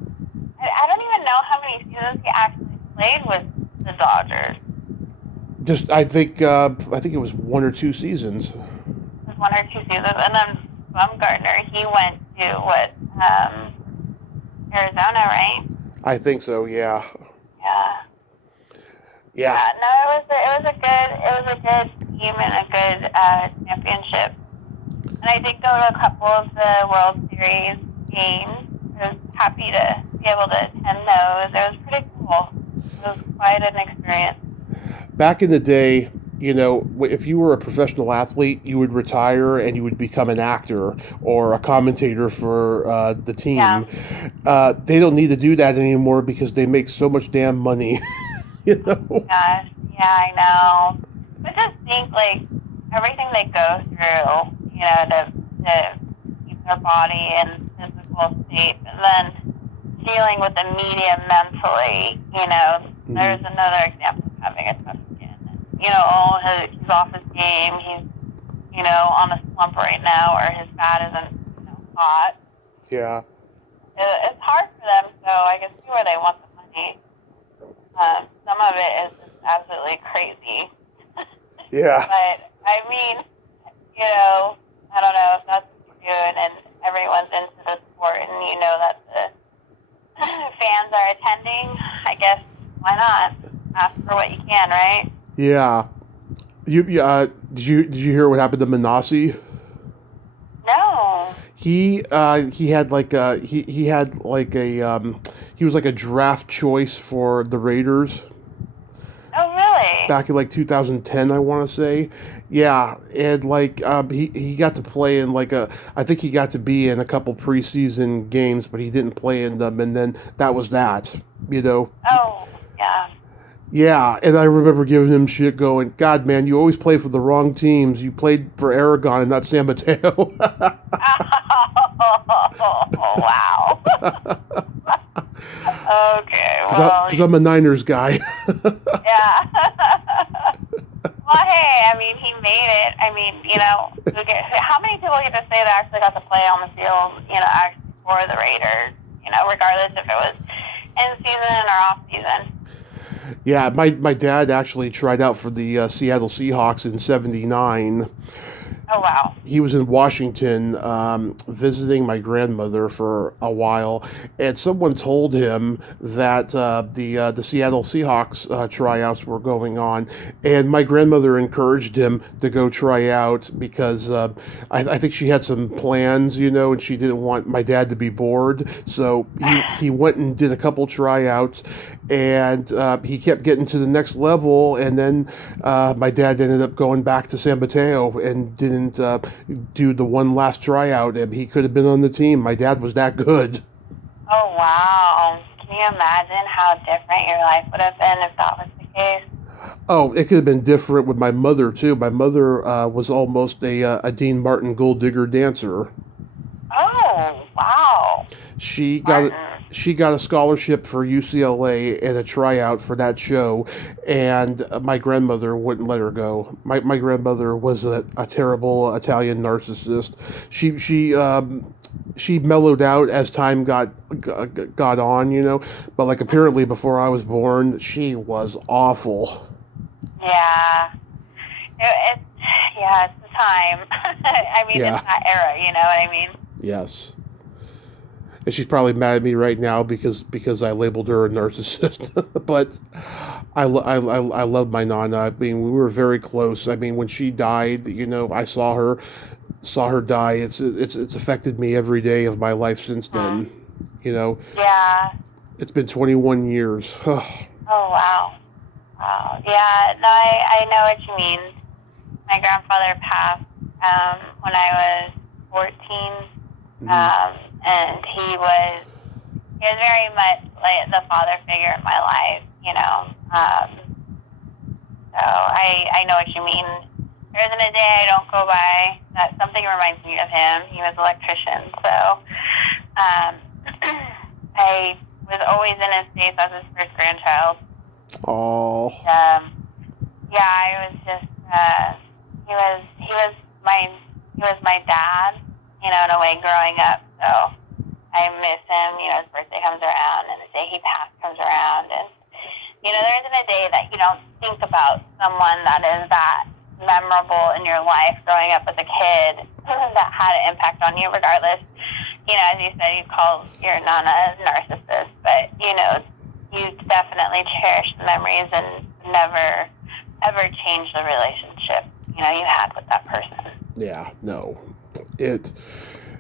I don't even know how many seasons he actually played with the Dodgers. I think it was 1 or 2 seasons. It was 1 or 2 seasons, and then Bumgarner, he went to Arizona, right? I think so. Yeah. Yeah. Yeah. No, it was a good team and a good championship. And I did go to a couple of the World Series games. I was happy to be able to attend those. It was pretty cool. It was quite an experience. Back in the day, if you were a professional athlete, you would retire and you would become an actor or a commentator for the team. Yeah. They don't need to do that anymore because they make so much damn money. Gosh, yeah, I know. But just think, like, everything they go through, to keep their body in physical shape, and then dealing with the media mentally, there's another example of having a tough skin. He's off his game, he's, on a slump right now, or his fat isn't, hot. Yeah. It's hard for them, so I can see where they want the money. Some of it is just absolutely crazy. Yeah. But, I mean, I don't know if that's what you're doing and everyone's into the sport and that the fans are attending. I guess, why not? Ask for what you can, right? Yeah. Did you hear what happened to Manassi? No. He had like he was like a draft choice for the Raiders. Oh, really? Back in like 2010, I want to say. Yeah, and he got to play in I think he got to be in a couple preseason games, but he didn't play in them, and then that was that. Oh, yeah. Yeah, and I remember giving him shit going, God, man, you always play for the wrong teams. You played for Aragon and not San Mateo. Oh, wow. Okay, well. Because I'm a Niners guy. Yeah. Well, hey, I mean, he made it. I mean, how many people get to say they actually got to play on the field, actually for the Raiders, regardless if it was in season or off season? Yeah, my dad actually tried out for the Seattle Seahawks in '79. Oh, wow. He was in Washington visiting my grandmother for a while, and someone told him that the Seattle Seahawks tryouts were going on, and my grandmother encouraged him to go try out because I think she had some plans, and she didn't want my dad to be bored, so he went and did a couple tryouts, and he kept getting to the next level, and then my dad ended up going back to San Mateo and didn't do the one last tryout, and he could have been on the team. My dad was that good. Oh, wow. Can you imagine how different your life would have been if that was the case? Oh, it could have been different with my mother, too. My mother was almost a Dean Martin gold digger dancer. Oh, wow. She got a scholarship for UCLA and a tryout for that show, and my grandmother wouldn't let her go. My grandmother was a terrible Italian narcissist. She mellowed out as time got on, but apparently before I was born, she was awful. Yeah. It's the time. I mean, Yeah. It's that era, you know what I mean? Yes. And she's probably mad at me right now because I labeled her a narcissist. But I love my Nana. I mean, we were very close. I mean, when she died, I saw her die. It's affected me every day of my life since then. Yeah. It's been 21 years. Oh, wow. Wow. Yeah, no, I know what you mean. My grandfather passed when I was 14. And he was very much like the father figure in my life, so I know what you mean. There isn't a day I don't go by that something reminds me of him. He was an electrician, so I was always in his face as his first grandchild. Oh. Yeah, I was just he was my dad, in a way growing up. So I miss him. His birthday comes around and the day he passed comes around, and there isn't a day that you don't think about someone that is that memorable in your life growing up as a kid that had an impact on you, regardless. As you said, you call your Nana a narcissist, but you definitely cherish the memories and never ever change the relationship you had with that person. Yeah, no. it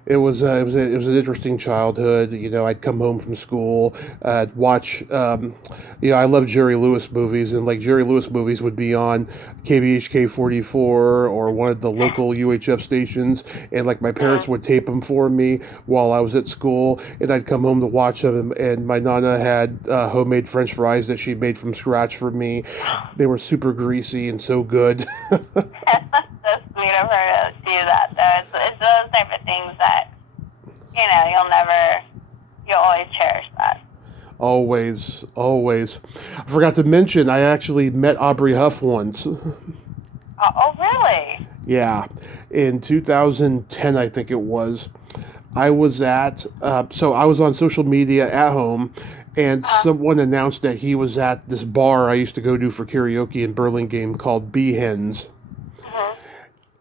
it was an interesting childhood. I'd come home from school, I'd watch. I love Jerry Lewis movies, and like Jerry Lewis movies would be on KBHK 44 or one of the local UHF stations, and like my parents would tape them for me while I was at school, and I'd come home to watch them. And my nana had homemade French fries that she made from scratch for me. They were super greasy and so good. That's sweet of her to do that, though. It's those type of things that, you'll always cherish that. Always, always. I forgot to mention, I actually met Aubrey Huff once. Oh, really? Yeah. In 2010, I think it was. I was I was on social media at home, and someone announced that he was at this bar I used to go to for karaoke in Burlingame called Hens.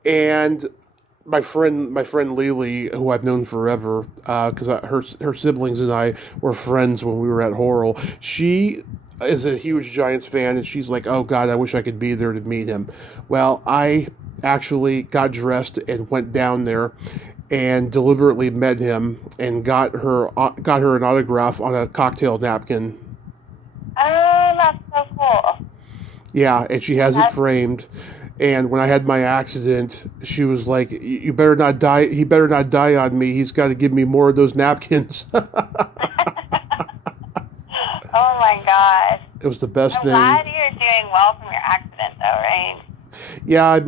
And my friend Lily, who I've known forever, because her siblings and I were friends when we were at Horrell. She is a huge Giants fan, and she's like, "Oh God, I wish I could be there to meet him." Well, I actually got dressed and went down there, and deliberately met him and got her an autograph on a cocktail napkin. Oh, that's so cool. Yeah, and she has it framed. And when I had my accident, she was like, "You better not die. He better not die on me. He's got to give me more of those napkins." Oh my God! It was the best thing. I'm glad you're doing well from your accident, though, right? Yeah, I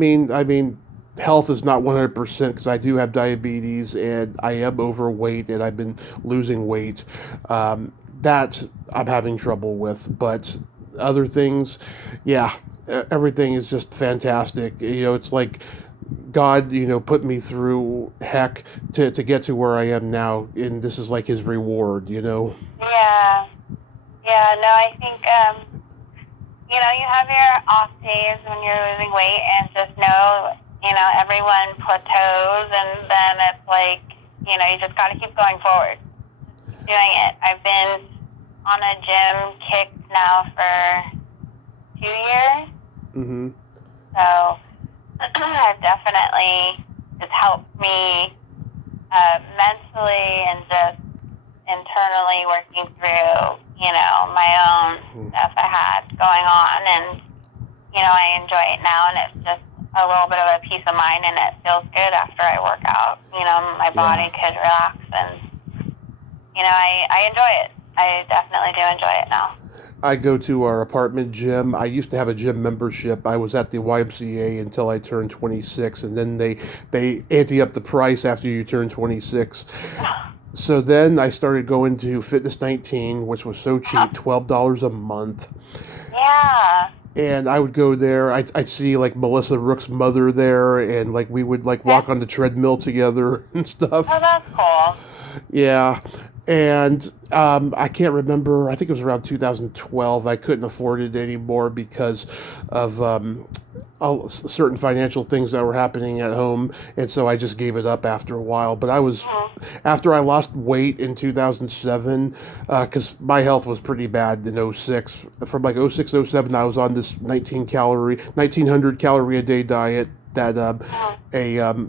mean, health is not 100% because I do have diabetes and I am overweight and I've been losing weight. That I'm having trouble with, but other things, yeah. Everything is just fantastic. It's like God, put me through heck to get to where I am now, and this is like His reward. Yeah. No, I think you have your off days when you're losing weight, and just know, everyone plateaus, and then it's like, you just got to keep going forward, doing it. I've been on a gym kick now for 2 years. So it definitely has helped me mentally and just internally working through, my own stuff I had going on. And, I enjoy it now, and it's just a little bit of a peace of mind, and it feels good after I work out. My body could relax, and, I enjoy it. I definitely do enjoy it now. I go to our apartment gym. I used to have a gym membership. I was at the YMCA until I turned 26, and then they ante up the price after you turn 26. So then I started going to Fitness 19, which was so cheap, $12 a month. Yeah. And I would go there. I'd see like Melissa Rook's mother there, and like we would like walk on the treadmill together and stuff. Oh, that's cool. Yeah. And I can't remember, I think it was around 2012. I couldn't afford it anymore because of certain financial things that were happening at home. And so I just gave it up after a while. But after I lost weight in 2007, because my health was pretty bad in 06. From like 06, 07, I was on this 1900 calorie a day diet that a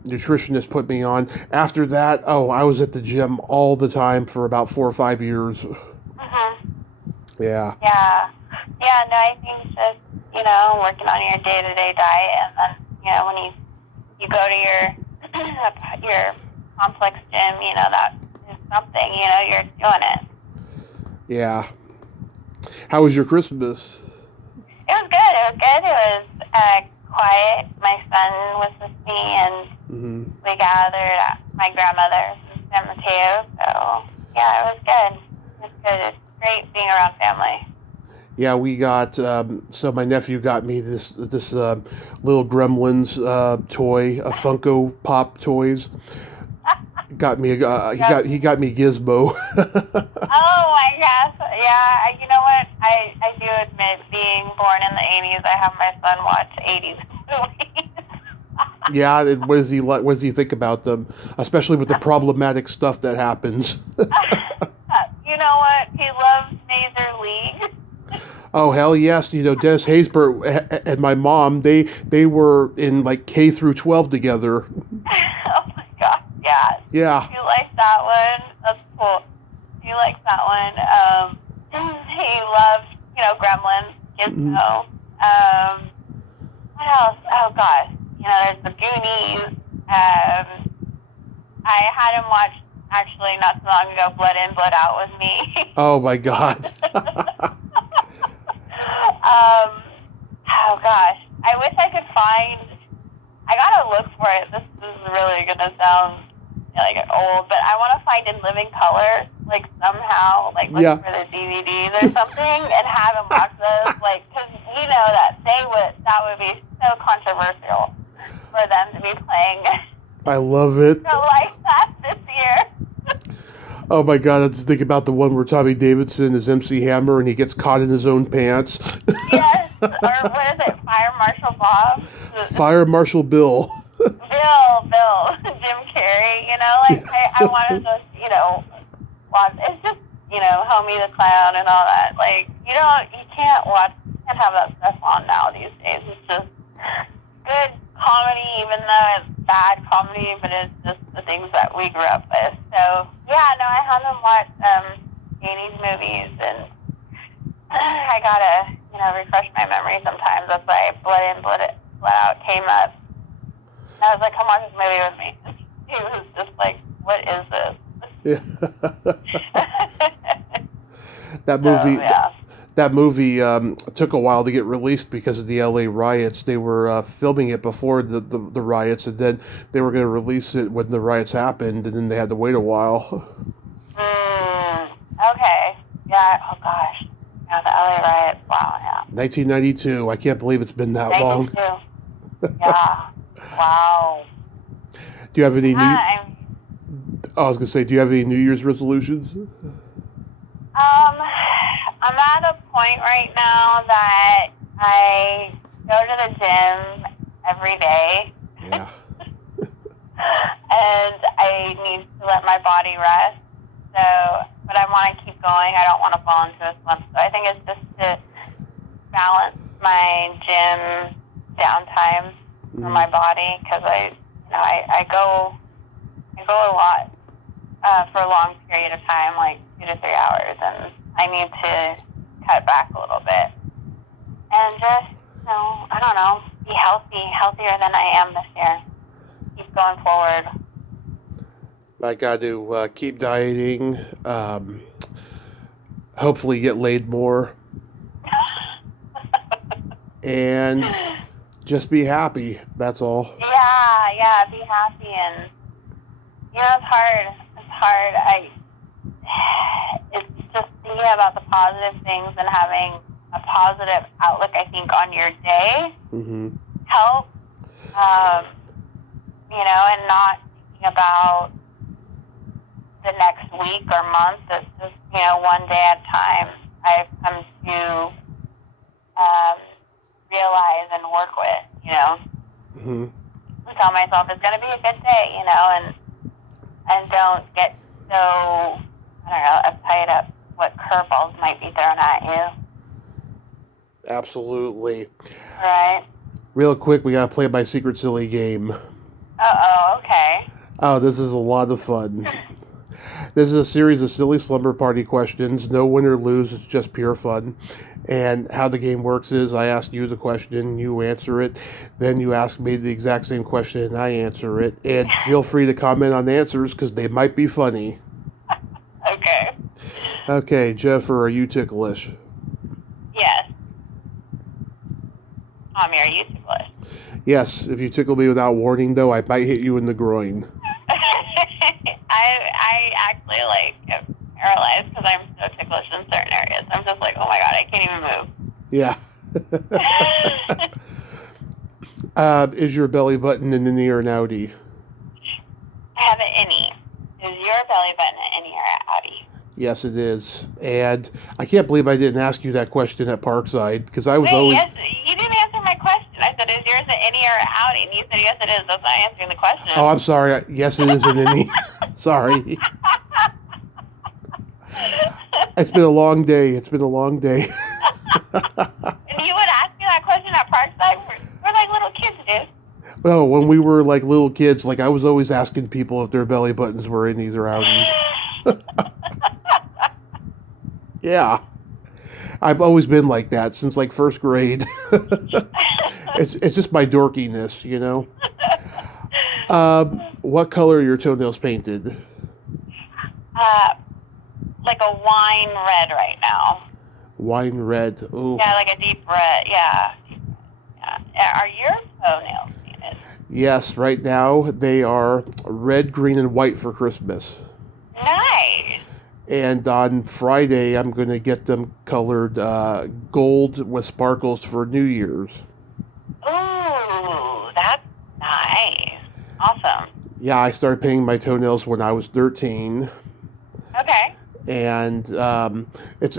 nutritionist put me on. After that, I was at the gym all the time for about 4 or 5 years. Yeah. Yeah, no, I think just, working on your day-to-day diet, and then, when you go to your complex gym, that is something, you're doing it. Yeah. How was your Christmas? It was good. It was quiet. My son was with me, and we gathered at my grandmother's in San Mateo. So, yeah, it was good. It's great being around family. Yeah, we got, so my nephew got me this little Gremlins toy, a Funko Pop toys. Got me he got me Gizmo. Oh my gosh! Yeah, you know what? I do admit, being born in the '80s, I have my son watch '80s movies. Yeah, what does he think about them, especially with the problematic stuff that happens? You know what? He loves Major League. Oh hell yes! Dennis Haysbert and my mom, they were in like K through 12 together. Oh my god. Yeah. You like that one? That's cool. He likes that one. He loves, Gremlins. Gizmo. What else? Oh, gosh. There's the Goonies. I had him watch, actually, not so long ago, Blood In, Blood Out with me. Oh, my God. Oh, gosh. I wish I could find... I gotta look for it. This is really gonna sound like old, but I want to find In Living Color, like somehow, like look for the DVDs or something, and have him watch those, like, because that would be so controversial for them to be playing. I love it. Like that this year. Oh my God! I just think about the one where Tommy Davidson is MC Hammer and he gets caught in his own pants. Yes, or what is it? Fire Marshal Bob. Fire Marshal Bill. Bill, Jim Carrey. I wanted to, watch. It's just, Homie the Clown and all that. Like, you can't have that stuff on now these days. It's just good comedy, even though it's bad comedy, but it's just the things that we grew up with. So, yeah, no, I haven't watched 80s movies, and I gotta, refresh my memory sometimes. That's why Blood In, Blood Out came up. I was like, come watch this movie with me. He was just like, what is this? Yeah. That movie took a while to get released because of the LA riots. They were filming it before the riots, and then they were going to release it when the riots happened, and then they had to wait a while. Okay. Yeah, oh gosh. Yeah, the LA riots. Wow, yeah. 1992. I can't believe it's been that long. Yeah. Wow. Do you have any I was going to say, do you have any New Year's resolutions? I'm at a point right now that I go to the gym every day. Yeah. And I need to let my body rest. But I want to keep going. I don't want to fall into a slump. So I think it's just to balance my gym downtime for my body, because I go a lot for a long period of time, like 2 to 3 hours, and I need to cut back a little bit and just, I don't know, be healthier than I am this year. Keep going forward. I got to keep dieting, hopefully get laid more, and just be happy. That's all. Yeah, be happy. And, it's hard. It's just thinking about the positive things and having a positive outlook, I think, on your day helps, and not thinking about the next week or month. It's just, one day at a time. I've come to realize and work with, tell myself it's going to be a good day, and don't get so, I don't know, uptight at what curveballs might be thrown at you. Absolutely. Right. Real quick, we got to play my secret silly game. Uh-oh, okay. Oh, this is a lot of fun. This is a series of silly slumber party questions. No win or lose. It's just pure fun. And how the game works is I ask you the question, you answer it, then you ask me the exact same question and I answer it. And feel free to comment on answers because they might be funny. Okay. Okay, Jennifer, are you ticklish? Yes. Tommy, are you ticklish? Yes. If you tickle me without warning, though, I might hit you in the groin. I actually am paralyzed because I'm so ticklish in certain areas. I'm just like, oh my God, I can't even move. Yeah. Is your belly button an innie or an outie? I have an innie. Is your belly button an innie or an outie? Yes, it is. And I can't believe I didn't ask you that question at Parkside, because I was always... Yes, you didn't answer my question. I said, is yours an innie or an outie? And you said, yes, it is. That's not answering the question. Oh, I'm sorry. Yes, it is an innie. Sorry. It's been a long day. And you would ask me that question at Parkside? We're like little kids, dude. Well, when we were like little kids, like I was always asking people if their belly buttons were innies or outies. Yeah, I've always been like that since like first grade. It's just my dorkiness, you know. What color are your toenails painted? uh, like a wine red right now. Wine red. Oh, Yeah, like a deep red. Yeah. Yeah. Are your toenails painted? yes. Right now they are red, green, and white for Christmas. Nice. And on Friday, I'm going to get them colored gold with sparkles for New Year's. Ooh, that's nice. Awesome. Yeah, I started painting my toenails when I was 13, Okay. and it's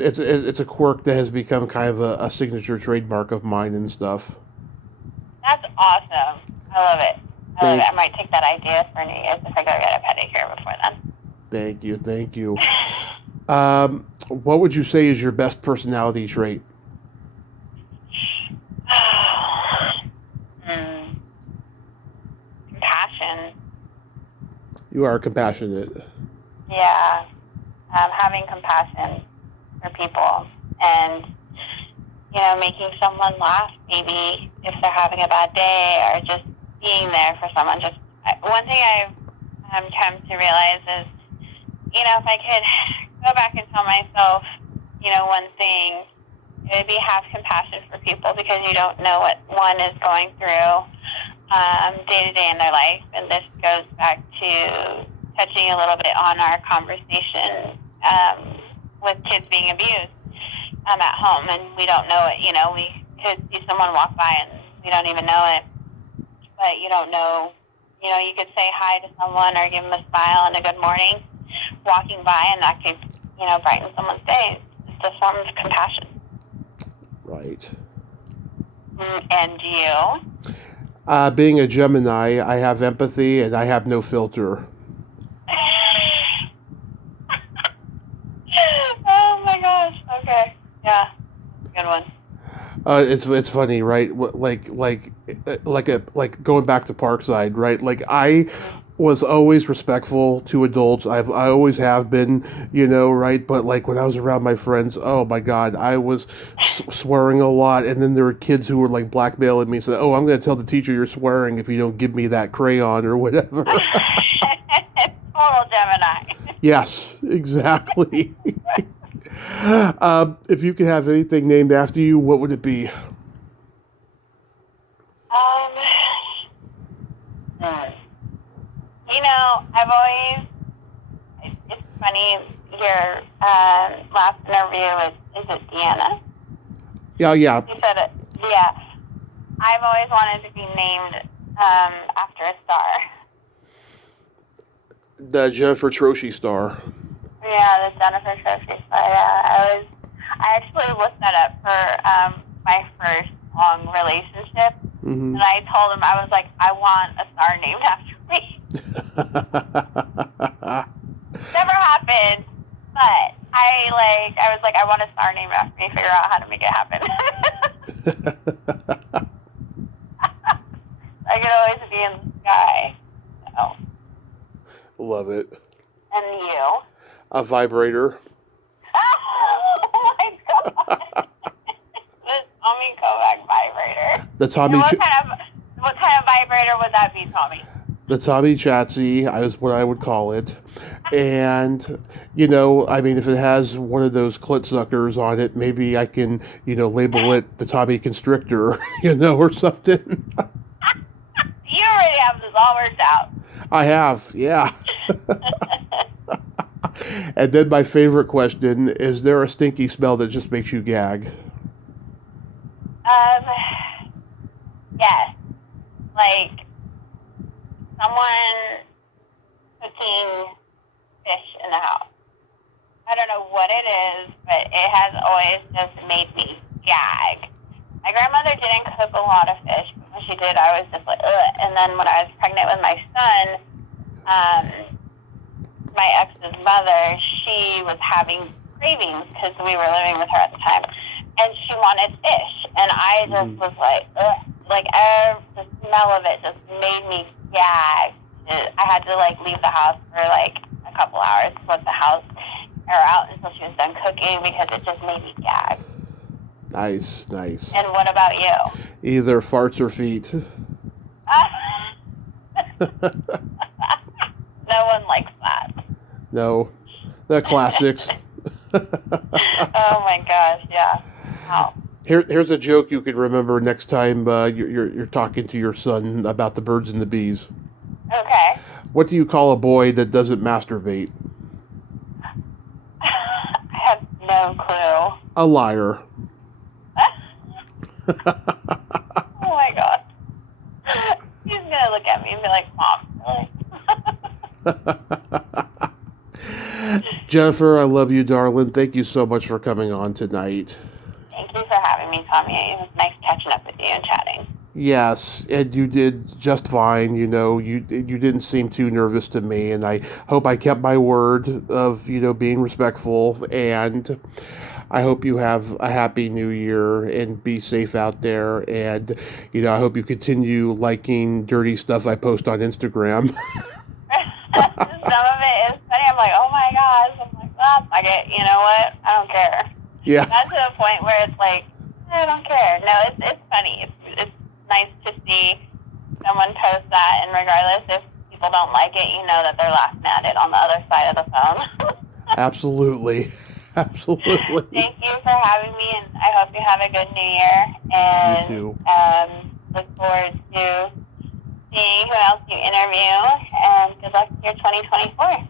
a quirk that has become kind of a signature trademark of mine and stuff. That's awesome. I love it. I love Thank, it. I might take that idea for New Year's if I go get a pedicure before then. thank you. What would you say is your best personality trait? Compassion. You are compassionate. Yeah. Having compassion for people and, making someone laugh maybe if they're having a bad day or just being there for someone. One thing I've come to realize is, if I could go back and tell myself, one thing, it would be have compassion for people because you don't know what one is going through day to day in their life. And this goes back to touching a little bit on our conversation with kids being abused at home, and we don't know it. We could see someone walk by and we don't even know it, but you don't know. You could say hi to someone or give them a smile and a good morning walking by, and that could, brighten someone's day. It's a form of compassion. Right. And you? Being a Gemini, I have empathy and I have no filter. Oh my gosh. Okay. Yeah. Good one. It's funny, right? Like going back to Parkside, right? Like I was always respectful to adults. I always have been, right? But like when I was around my friends, oh my God, I was swearing a lot, and then there were kids who were like blackmailing me, saying, "Oh, I'm going to tell the teacher you're swearing if you don't give me that crayon or whatever." Total Gemini. Yes, exactly. If you could have anything named after you, what would it be? I've always, it's funny, your last interview is it Deanna? Yeah, yeah. You said it, yeah. I've always wanted to be named after a star. The Jeniffer Troche star. Yeah, the Jeniffer Troche star, yeah. I actually looked that up for my first long relationship, and I told him, I was like, I want a star named after me. Never happened, but I was like, I want a star named after me, figure out how to make it happen. I could always be in the sky. So. Love it. And you? A vibrator. Oh my God. The Tommy Kovac vibrator. The Tommy. What kind of vibrator would that be, Tommy? The Tommy Chatsy is what I would call it. And, I mean, if it has one of those clit suckers on it, maybe I can, label it the Tommy Constrictor, or something. You already have this all worked out. I have, yeah. And then my favorite question, is there a stinky smell that just makes you gag? Yes. Like someone cooking fish in the house. I don't know what it is, but it has always just made me gag. My grandmother didn't cook a lot of fish, but when she did, I was just like, ugh. And then when I was pregnant with my son, my ex's mother, she was having cravings because we were living with her at the time, and she wanted fish, and I just was like, ugh. like, the smell of it just made me gag. I had to, like, leave the house for, like, a couple hours to let the house air out until she was done cooking because it just made me gag. Nice, nice. And what about you? Either farts or feet. No one likes that. No, the classics. Oh my gosh, yeah. Wow. Here's a joke you can remember next time you're talking to your son about the birds and the bees. Okay. What do you call a boy that doesn't masturbate? I have no clue. A liar. Oh my god. He's gonna look at me and be like, Mom, really? Jennifer, I love you, darling. Thank you so much for coming on tonight. Thank you for having me, Tommy. It was nice catching up with you and chatting. Yes, and you did just fine. You know, you didn't seem too nervous to me, and I hope I kept my word of, being respectful, and I hope you have a happy new year and be safe out there, and, I hope you continue liking dirty stuff I post on Instagram. Some of it is funny. I'm like, oh my gosh. I'm like, well, I get, you know what? I don't care. Yeah. Not to the point where it's like, I don't care. No, it's funny. It's nice to see someone post that, and regardless if people don't like it, you know that they're laughing at it on the other side of the phone. Absolutely. Absolutely. Thank you for having me, and I hope you have a good New Year. And You too. Look forward to seeing who else you interview, and good luck to your 2024.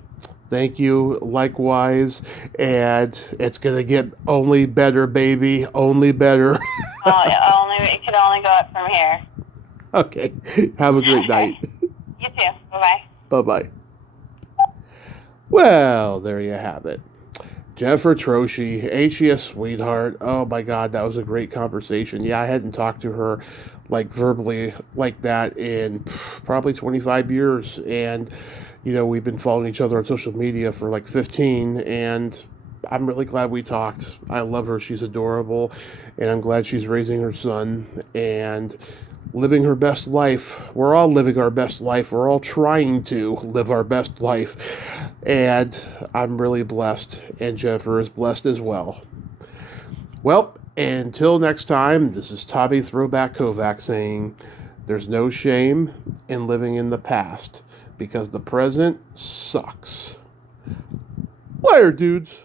Thank you, likewise, and it's going to get only better, baby, only better. It could only go up from here. Okay, have a great night. You too. Bye-bye. Bye-bye. Well, there you have it. Jeniffer Troche, ain't she a sweetheart? Oh my God, that was a great conversation. Yeah, I hadn't talked to her like verbally like that in probably 25 years, and we've been following each other on social media for like 15, and I'm really glad we talked. I love her. She's adorable, and I'm glad she's raising her son and living her best life. We're all living our best life. We're all trying to live our best life, and I'm really blessed, and Jennifer is blessed as well. Well, until next time, this is Tommy Throwback Kovac saying there's no shame in living in the past, because the present sucks. Later, dudes.